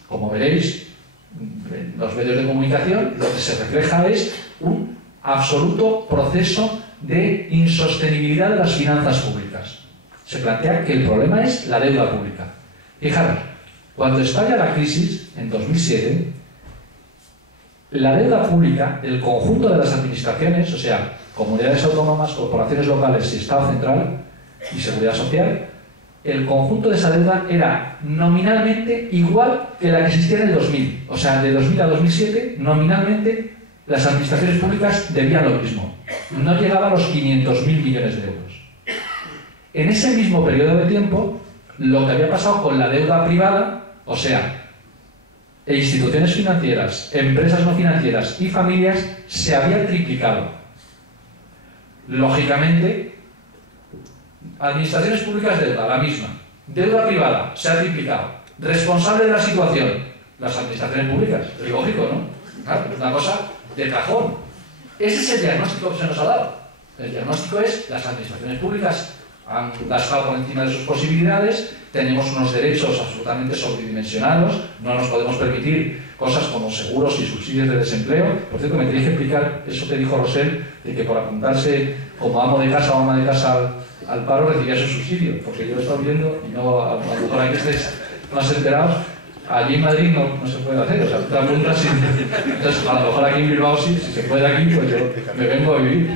Como veréis, en los medios de comunicación lo que se refleja es un absoluto proceso de insostenibilidad de las finanzas públicas. Se plantea que el problema es la deuda pública. Fijaros, cuando estalla la crisis, en 2007, la deuda pública del conjunto de las administraciones, o sea, comunidades autónomas, corporaciones locales y Estado central y Seguridad Social, el conjunto de esa deuda era nominalmente igual que la que existía en el 2000. O sea, de 2000 a 2007, nominalmente, las administraciones públicas debían lo mismo. No llegaba a los 500.000 millones de euros. En ese mismo periodo de tiempo, lo que había pasado con la deuda privada, o sea, instituciones financieras, empresas no financieras y familias, se había triplicado. Lógicamente, administraciones públicas deuda, la misma. Deuda privada, se ha triplicado. Responsable de la situación, las administraciones públicas. Es lógico, ¿no? Claro, es una cosa de cajón. Ese es el diagnóstico que se nos ha dado. El diagnóstico es, las administraciones públicas han gastado por encima de sus posibilidades, tenemos unos derechos absolutamente sobredimensionados, no nos podemos permitir cosas como seguros y subsidios de desempleo. Por cierto, me tenéis que explicar eso que dijo Rosell, de que por apuntarse como amo de casa o ama de casa al paro recibía su subsidio, porque yo lo he estado viendo y no, a lo mejor aquí estáis más enterados. Allí en Madrid no se puede hacer, o sea, te apuntas sin... Entonces, a lo mejor aquí en Bilbao sí, si se puede aquí, pues yo me vengo a vivir.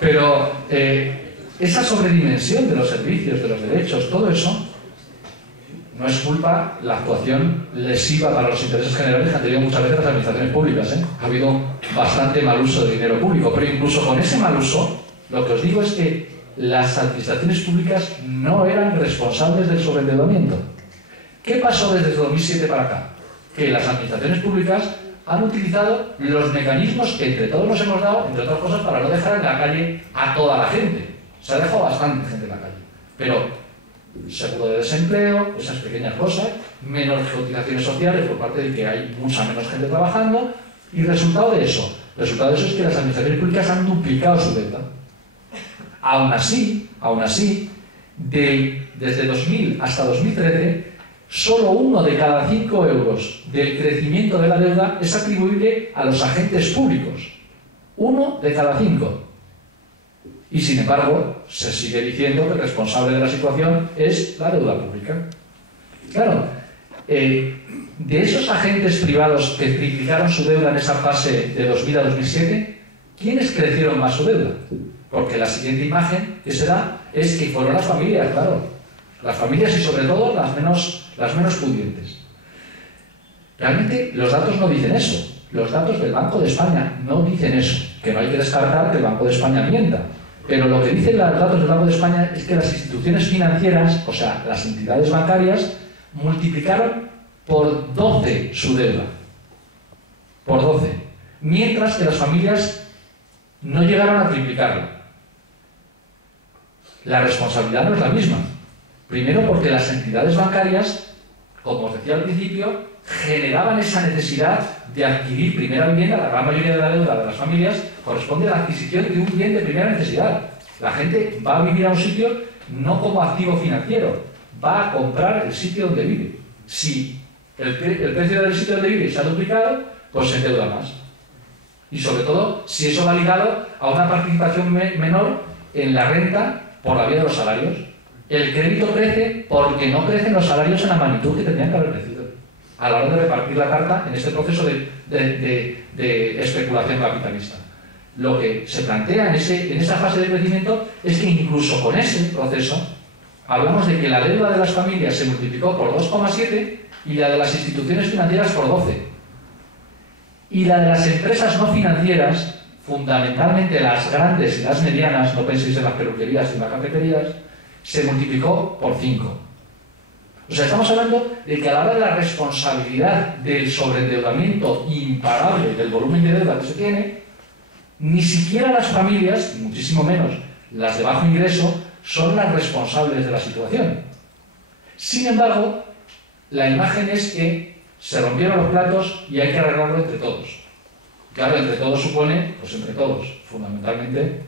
Pero esa sobredimensión de los servicios, de los derechos, todo eso, no es culpa la actuación lesiva para los intereses generales que han tenido muchas veces las administraciones públicas, ¿eh? Ha habido bastante mal uso de dinero público, pero incluso con ese mal uso, lo que os digo es que las administraciones públicas no eran responsables del sobreendeudamiento. ¿Qué pasó desde 2007 para acá? Que las administraciones públicas han utilizado los mecanismos que entre todos nos hemos dado, entre otras cosas, para no dejar en la calle a toda la gente. Se ha dejado bastante gente en la calle. Pero seguro de desempleo, esas pequeñas cosas, menos cotizaciones sociales por parte de que hay mucha menos gente trabajando, y resultado de eso es que las administraciones públicas han duplicado su deuda. Aún así, desde 2000 hasta 2013, solo 1 de cada 5 euros del crecimiento de la deuda es atribuible a los agentes públicos. 1 de cada 5. Y sin embargo, se sigue diciendo que el responsable de la situación es la deuda pública. Claro, de esos agentes privados que triplicaron su deuda en esa fase de 2000 a 2007, ¿quiénes crecieron más su deuda? Porque la siguiente imagen que se da es que fueron las familias, claro. Las familias y sobre todo las menos pudientes. Realmente los datos no dicen eso. Los datos del Banco de España no dicen eso. Que no hay que descartar que el Banco de España mienta. Pero lo que dicen los datos del Banco de España es que las instituciones financieras, o sea, las entidades bancarias, multiplicaron por 12 su deuda. Por 12. Mientras que las familias no llegaron a triplicarla. La responsabilidad no es la misma. Primero porque las entidades bancarias, como os decía al principio, generaban esa necesidad de adquirir primera vivienda. La gran mayoría de la deuda de las familias corresponde a la adquisición de un bien de primera necesidad. La gente va a vivir a un sitio no como activo financiero, va a comprar el sitio donde vive. Si el precio del sitio donde vive se ha duplicado, pues se endeuda más. Y sobre todo, si eso va ligado a una participación menor en la renta por la vía de los salarios. El crédito crece porque no crecen los salarios en la magnitud que tendrían que haber crecido a la hora de repartir la carta en este proceso de especulación capitalista. Lo que se plantea en esa fase de crecimiento es que incluso con ese proceso hablamos de que la deuda de las familias se multiplicó por 2,7 y la de las instituciones financieras por 12. Y la de las empresas no financieras, fundamentalmente las grandes y las medianas, no penséis en las peluquerías y en las cafeterías, se multiplicó por 5. O sea, estamos hablando de que a la hora de la responsabilidad del sobreendeudamiento imparable del volumen de deuda que se tiene, ni siquiera las familias, y muchísimo menos las de bajo ingreso, son las responsables de la situación. Sin embargo, la imagen es que se rompieron los platos y hay que arreglarlo entre todos. Claro, entre todos supone, pues entre todos, fundamentalmente,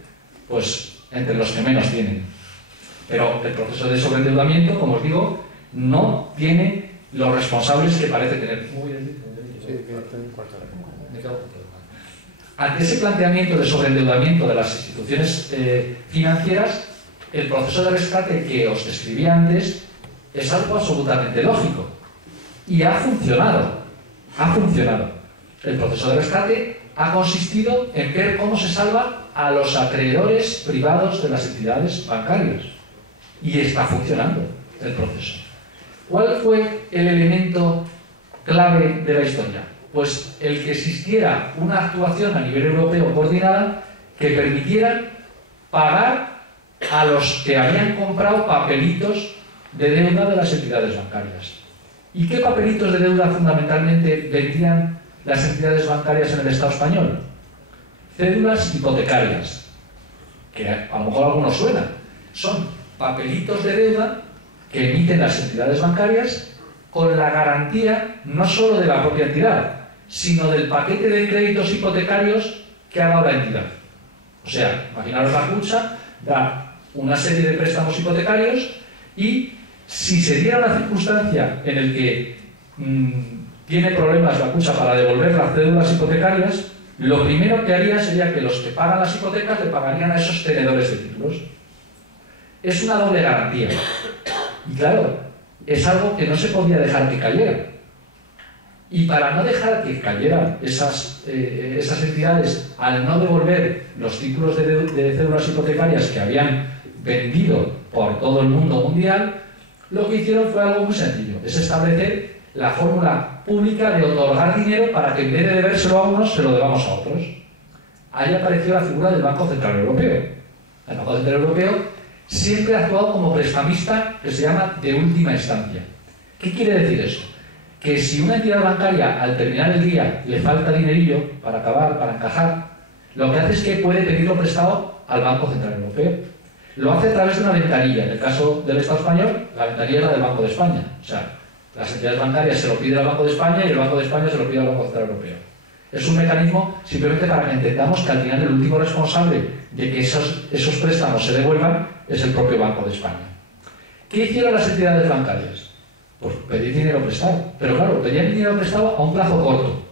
pues entre los que menos tienen. Pero el proceso de sobreendeudamiento, como os digo, no tiene los responsables que parece tener. Ante ese planteamiento de sobreendeudamiento de las instituciones financieras, el proceso de rescate que os describí antes es algo absolutamente lógico. Y ha funcionado. Ha funcionado. El proceso de rescate ha consistido en ver cómo se salva a los acreedores privados de las entidades bancarias. Y está funcionando el proceso. ¿Cuál fue el elemento clave de la historia? Pues el que existiera una actuación a nivel europeo coordinada que permitiera pagar a los que habían comprado papelitos de deuda de las entidades bancarias. ¿Y qué papelitos de deuda fundamentalmente vendían las entidades bancarias en el Estado español? Cédulas hipotecarias, que a lo mejor algunos suenan. Son papelitos de deuda que emiten las entidades bancarias con la garantía no solo de la propia entidad, sino del paquete de créditos hipotecarios que ha dado la entidad. O sea, imaginaros la Kutxa da una serie de préstamos hipotecarios y si se diera una circunstancia en el que tiene problemas la Kutxa para devolver las cédulas hipotecarias, lo primero que haría sería que los que pagan las hipotecas le pagarían a esos tenedores de títulos. Es una doble garantía. Y claro, es algo que no se podía dejar que cayera. Y para no dejar que cayeran esas entidades al no devolver los títulos de cédulas hipotecarias que habían vendido por todo el mundo mundial, lo que hicieron fue algo muy sencillo, es establecer la fórmula pública de otorgar dinero para que en vez de debérselo a unos, se lo debamos a otros. Ahí apareció la figura del Banco Central Europeo. El Banco Central Europeo siempre ha actuado como prestamista que se llama de última instancia. ¿Qué quiere decir eso? Que si una entidad bancaria al terminar el día le falta dinerillo para acabar, para encajar, lo que hace es que puede pedirlo prestado al Banco Central Europeo. Lo hace a través de una ventanilla. En el caso del Estado español, la ventanilla es la del Banco de España. O sea, las entidades bancarias se lo piden al Banco de España y el Banco de España se lo pide al Banco Central Europeo. Es un mecanismo simplemente para que entendamos que al final el último responsable de que esos préstamos se devuelvan es el propio Banco de España. ¿Qué hicieron las entidades bancarias? Pues pedir dinero prestado. Pero claro, pedían dinero prestado a un plazo corto.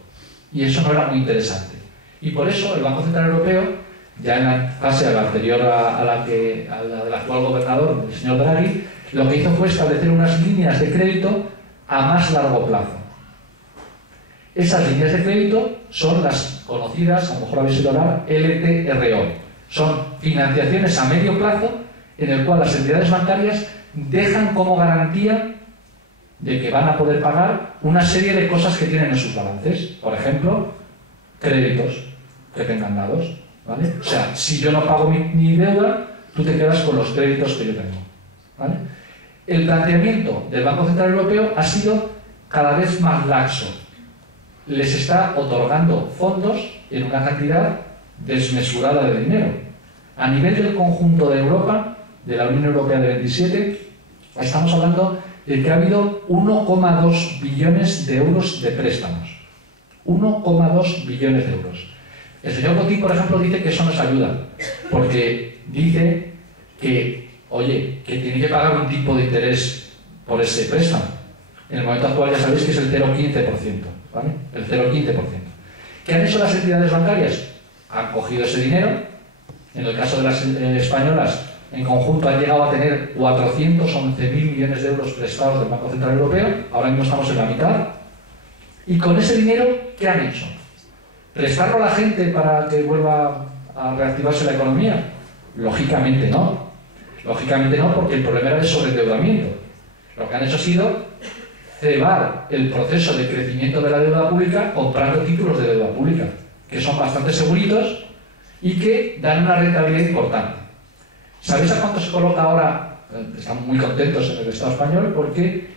Y eso no era muy interesante. Y por eso el Banco Central Europeo, ya en la fase anterior a la del actual gobernador, el señor Draghi, lo que hizo fue establecer unas líneas de crédito a más largo plazo. Esas líneas de crédito son las conocidas, a lo mejor habéis oído hablar, LTRO. Son financiaciones a medio plazo en el cual las entidades bancarias dejan como garantía de que van a poder pagar una serie de cosas que tienen en sus balances. Por ejemplo, créditos que tengan dados, ¿vale? O sea, si yo no pago mi deuda, tú te quedas con los créditos que yo tengo, ¿vale? El planteamiento del Banco Central Europeo ha sido cada vez más laxo. Les está otorgando fondos en una cantidad desmesurada de dinero. A nivel del conjunto de Europa, de la Unión Europea de 27, estamos hablando de que ha habido 1,2 billones de euros de préstamos. 1,2 billones de euros. El señor Botín, por ejemplo, dice que eso nos ayuda, porque dice que, oye, que tiene que pagar un tipo de interés por ese préstamo. En el momento actual ya sabéis que es el 0,15%, ¿vale? El 0,15%. ¿Qué han hecho las entidades bancarias? Han cogido ese dinero. En el caso de las españolas, en conjunto han llegado a tener 411.000 millones de euros prestados del Banco Central Europeo. Ahora mismo estamos en la mitad. Y con ese dinero, ¿qué han hecho? ¿Prestarlo a la gente para que vuelva a reactivarse la economía? Lógicamente no. Lógicamente no, porque el problema era el sobreendeudamiento. Lo que han hecho ha sido cebar el proceso de crecimiento de la deuda pública comprando títulos de deuda pública, que son bastante seguritos y que dan una rentabilidad importante. ¿Sabéis a cuánto se coloca ahora? Están muy contentos en el Estado español porque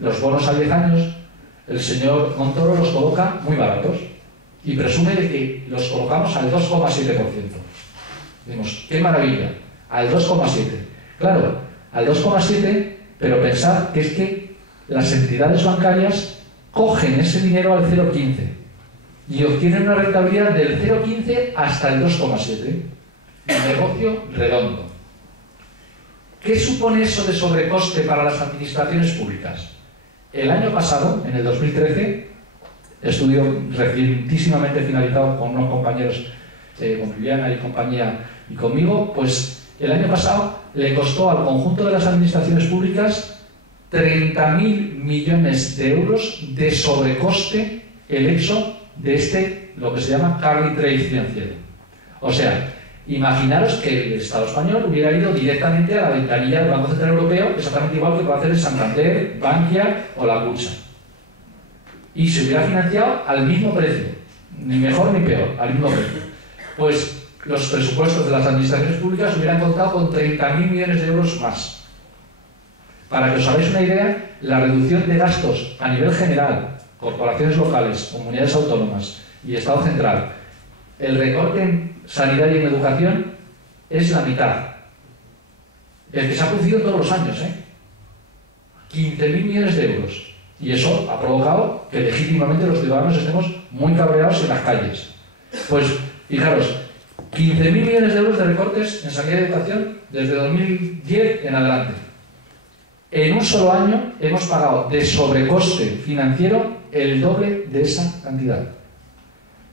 los bonos a 10 años, el señor Montoro los coloca muy baratos y presume de que los colocamos al 2,7%. Decimos, ¡qué maravilla! Al 2,7%. Claro, al 2,7%, pero pensad que es que las entidades bancarias cogen ese dinero al 0,15% y obtienen una rentabilidad del 0,15 hasta el 2,7%. Un negocio redondo. ¿Qué supone eso de sobrecoste para las administraciones públicas? El año pasado, en el 2013, estudio recientísimamente finalizado con unos compañeros, con Viviana y compañía y conmigo, pues el año pasado le costó al conjunto de las administraciones públicas 30.000 millones de euros de sobrecoste el hecho de lo que se llama carry trade financiero. O sea, imaginaros que el Estado español hubiera ido directamente a la ventanilla del Banco Central Europeo, exactamente igual que puede hacer el Santander, Bankia o la Cucha. Y se hubiera financiado al mismo precio, ni mejor ni peor, al mismo precio. Pues los presupuestos de las administraciones públicas hubieran contado con 30.000 millones de euros más. Para que os hagáis una idea, la reducción de gastos a nivel general, corporaciones locales, comunidades autónomas y Estado central, el recorte en sanidad y en educación es la mitad. El que se ha producido todos los años, 15.000 millones de euros. Y eso ha provocado que legítimamente los ciudadanos estemos muy cabreados en las calles. Pues, fijaros, 15.000 millones de euros de recortes en sanidad y educación desde 2010 en adelante. En un solo año hemos pagado de sobrecoste financiero el doble de esa cantidad.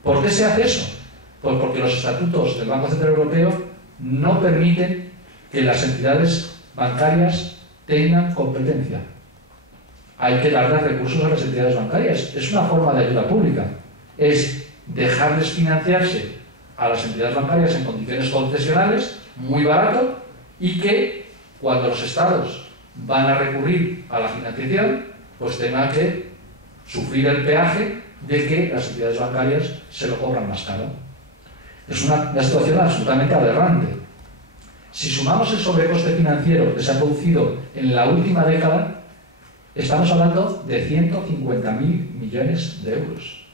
¿Por qué se hace eso? Pues porque los estatutos del Banco Central Europeo no permiten que las entidades bancarias tengan competencia. Hay que darles recursos a las entidades bancarias. Es una forma de ayuda pública. Es dejarles financiarse a las entidades bancarias en condiciones concesionales, muy barato, y que cuando los estados van a recurrir a la financiación, pues tengan que sufrir el peaje de que las entidades bancarias se lo cobran más caro. Es una situación absolutamente aberrante. Si sumamos el sobrecoste financiero que se ha producido en la última década, estamos hablando de 150.000 millones de euros.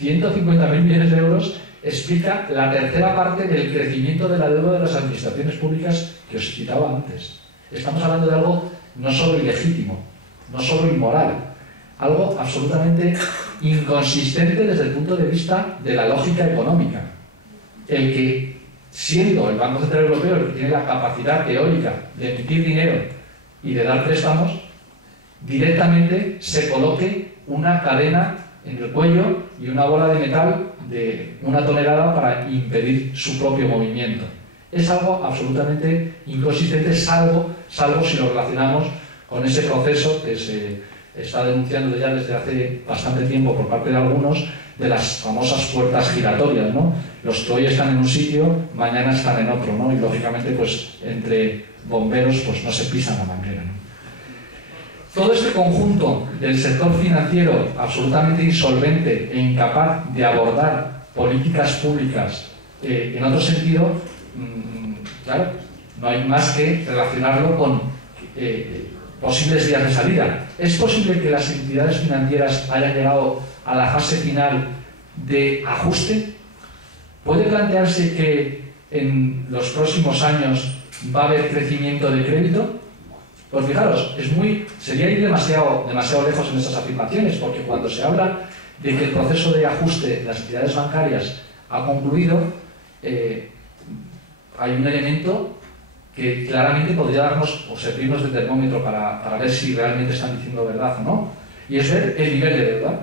150.000 millones de euros explica la tercera parte del crecimiento de la deuda de las administraciones públicas que os citaba antes. Estamos hablando de algo no solo ilegítimo, no solo inmoral, algo absolutamente inconsistente desde el punto de vista de la lógica económica. El que, siendo el Banco Central Europeo el que tiene la capacidad teórica de emitir dinero y de dar préstamos, directamente se coloque una cadena en el cuello y una bola de metal de 1 tonelada para impedir su propio movimiento. Es algo absolutamente inconsistente, salvo si lo relacionamos con ese proceso que se está denunciando ya desde hace bastante tiempo por parte de algunos, de las famosas puertas giratorias, ¿no? Los que hoy están en un sitio, mañana están en otro, ¿no? Y lógicamente, pues, entre bomberos, pues no se pisan la manguera, ¿no? Todo este conjunto del sector financiero absolutamente insolvente e incapaz de abordar políticas públicas en otro sentido, claro, no hay más que relacionarlo con posibles vías de salida. ¿Es posible que las entidades financieras hayan llegado a la fase final de ajuste? ¿Puede plantearse que en los próximos años va a haber crecimiento de crédito? Pues fijaros, sería ir demasiado lejos en esas afirmaciones, porque cuando se habla de que el proceso de ajuste de las entidades bancarias ha concluido, hay un elemento que claramente podría darnos o servirnos de termómetro para ver si realmente están diciendo verdad o no, y es ver el nivel de deuda.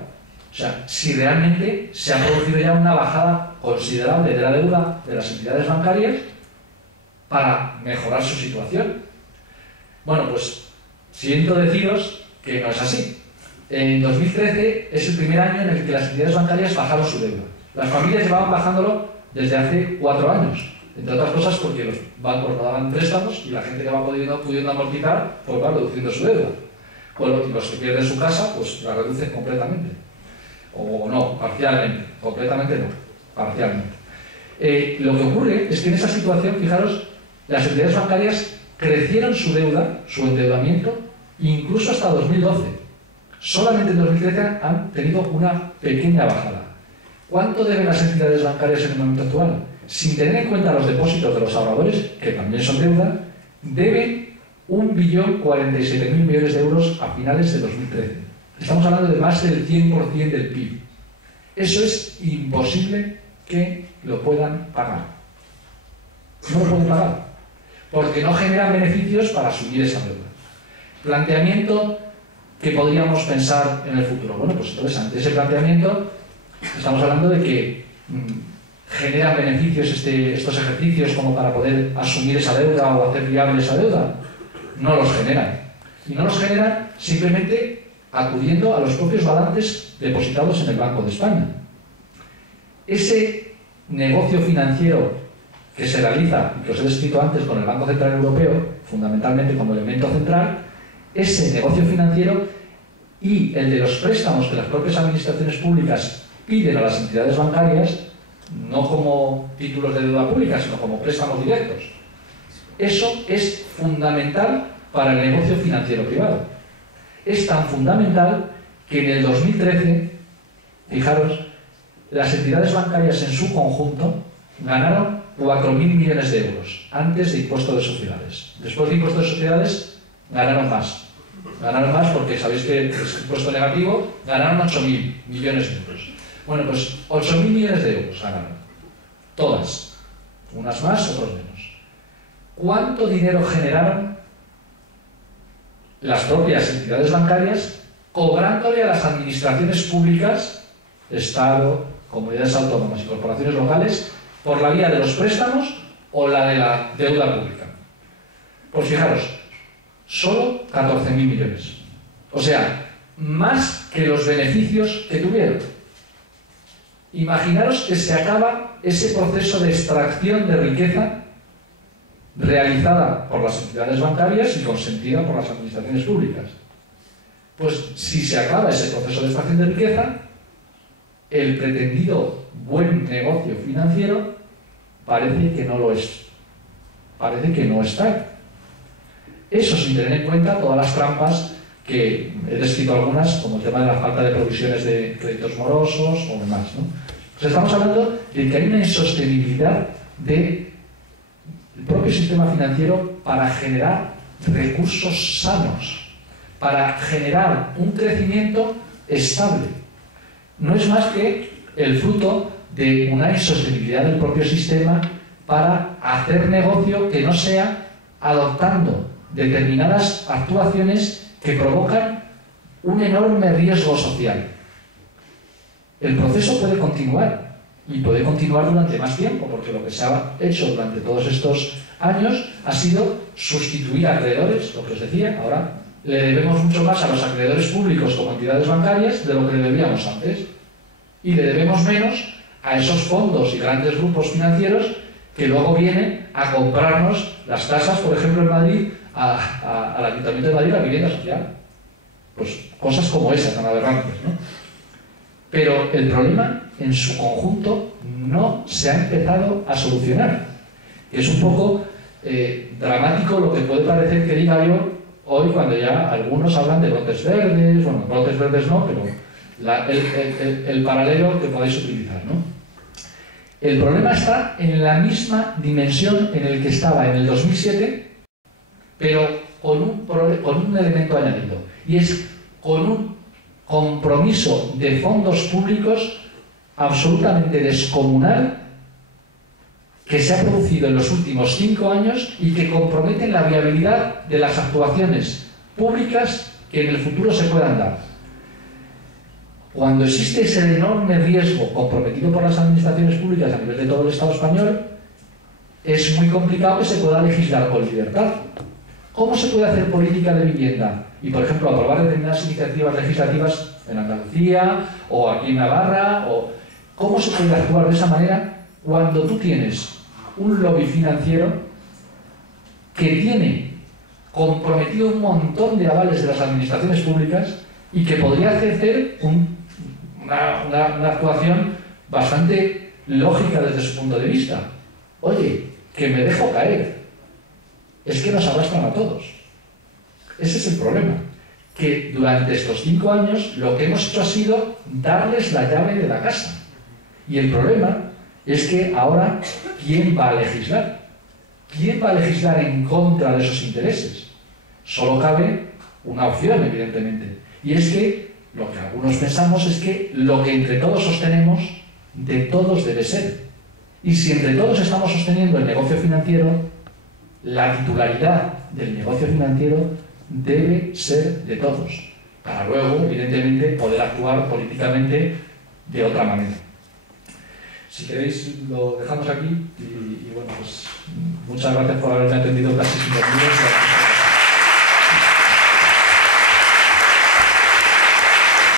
O sea, si realmente se ha producido ya una bajada considerable de la deuda de las entidades bancarias para mejorar su situación. Bueno, pues siento deciros que no es así. En 2013 es el primer año en el que las entidades bancarias bajaron su deuda. Las familias llevaban bajándolo desde hace 4 años. Entre otras cosas porque los bancos no daban préstamos y la gente que va pudiendo amortizar, pues va reduciendo su deuda. Pues los que pierden su casa, pues la reducen completamente. O no, parcialmente. Completamente no, parcialmente. Lo que ocurre es que en esa situación, fijaros, las entidades bancarias crecieron su deuda, su endeudamiento, incluso hasta 2012. Solamente en 2013 han tenido una pequeña bajada. ¿Cuánto deben las entidades bancarias en el momento actual? Sin tener en cuenta los depósitos de los ahorradores, que también son deuda, deben 1.047.000 millones de euros a finales de 2013. Estamos hablando de más del 100% del PIB. Eso es imposible que lo puedan pagar. No lo pueden pagar, porque no generan beneficios para asumir esa deuda. Planteamiento que podríamos pensar en el futuro. Bueno, pues entonces ante ese planteamiento estamos hablando de que generan beneficios estos ejercicios como para poder asumir esa deuda o hacer viable esa deuda. No los generan. Y no los generan simplemente acudiendo a los propios balances depositados en el Banco de España. Ese negocio financiero que se realiza, y que os he descrito antes con el Banco Central Europeo, fundamentalmente como elemento central, ese negocio financiero y el de los préstamos que las propias administraciones públicas piden a las entidades bancarias, no como títulos de deuda pública, sino como préstamos directos. Eso es fundamental para el negocio financiero privado. Es tan fundamental que en el 2013, fijaros, las entidades bancarias en su conjunto ganaron 4.000 millones de euros antes de impuesto de sociedades. Después de impuesto de sociedades ganaron más. Ganaron más porque sabéis que es impuesto negativo, ganaron 8.000 millones de euros. Bueno, pues 8.000 millones de euros ganaron. Todas. Unas más, otros menos. ¿Cuánto dinero generaron las propias entidades bancarias cobrándole a las administraciones públicas, Estado, comunidades autónomas y corporaciones locales, por la vía de los préstamos o la de la deuda pública? Pues fijaros, solo 14.000 millones. O sea, más que los beneficios que tuvieron. Imaginaros que se acaba ese proceso de extracción de riqueza realizada por las entidades bancarias y consentida por las administraciones públicas. Pues si se acaba ese proceso de extracción de riqueza, el pretendido buen negocio financiero parece que no lo es. Parece que no está. Eso sin tener en cuenta todas las trampas que he descrito algunas, como el tema de la falta de provisiones de créditos morosos o demás, ¿no? Pues estamos hablando de que hay una insostenibilidad del propio sistema financiero para generar recursos sanos, para generar un crecimiento estable. No es más que el fruto de una insostenibilidad del propio sistema para hacer negocio que no sea adoptando determinadas actuaciones que provocan un enorme riesgo social. El proceso puede continuar, y puede continuar durante más tiempo, porque lo que se ha hecho durante todos estos años ha sido sustituir a acreedores, lo que os decía. Ahora le debemos mucho más a los acreedores públicos como entidades bancarias de lo que le debíamos antes, y le debemos menos a esos fondos y grandes grupos financieros que luego vienen a comprarnos las tasas, por ejemplo en Madrid, al Ayuntamiento de Madrid, la vivienda social. Pues cosas como esas tan aberrantes, ¿no? Pero el problema en su conjunto no se ha empezado a solucionar. Es un poco dramático lo que puede parecer que diga yo hoy cuando ya algunos hablan de brotes verdes. Bueno, brotes verdes no, pero el paralelo que podéis utilizar, ¿no? El problema está en la misma dimensión en el que estaba en el 2007, pero con un elemento añadido, y es con un compromiso de fondos públicos absolutamente descomunal que se ha producido en los últimos 5 años y que comprometen la viabilidad de las actuaciones públicas que en el futuro se puedan dar. Cuando existe ese enorme riesgo comprometido por las administraciones públicas a nivel de todo el Estado español, es muy complicado que se pueda legislar con libertad. ¿Cómo se puede hacer política de vivienda? Y, por ejemplo, aprobar determinadas iniciativas legislativas en Andalucía o aquí en Navarra. ¿Cómo se puede actuar de esa manera cuando tú tienes un lobby financiero que tiene comprometido un montón de avales de las administraciones públicas y que podría ejercer una actuación bastante lógica desde su punto de vista? Oye, que me dejo caer. Es que nos arrastran a todos. Ese es el problema. Que durante estos 5 años lo que hemos hecho ha sido darles la llave de la casa. Y el problema es que ahora, ¿quién va a legislar? ¿Quién va a legislar en contra de esos intereses? Solo cabe una opción, evidentemente. Y es que lo que algunos pensamos es que lo que entre todos sostenemos, de todos debe ser. Y si entre todos estamos sosteniendo el negocio financiero, la titularidad del negocio financiero debe ser de todos, para luego, evidentemente, poder actuar políticamente de otra manera. Si queréis, lo dejamos aquí y bueno, pues muchas gracias por haberme atendido casi 5 minutos.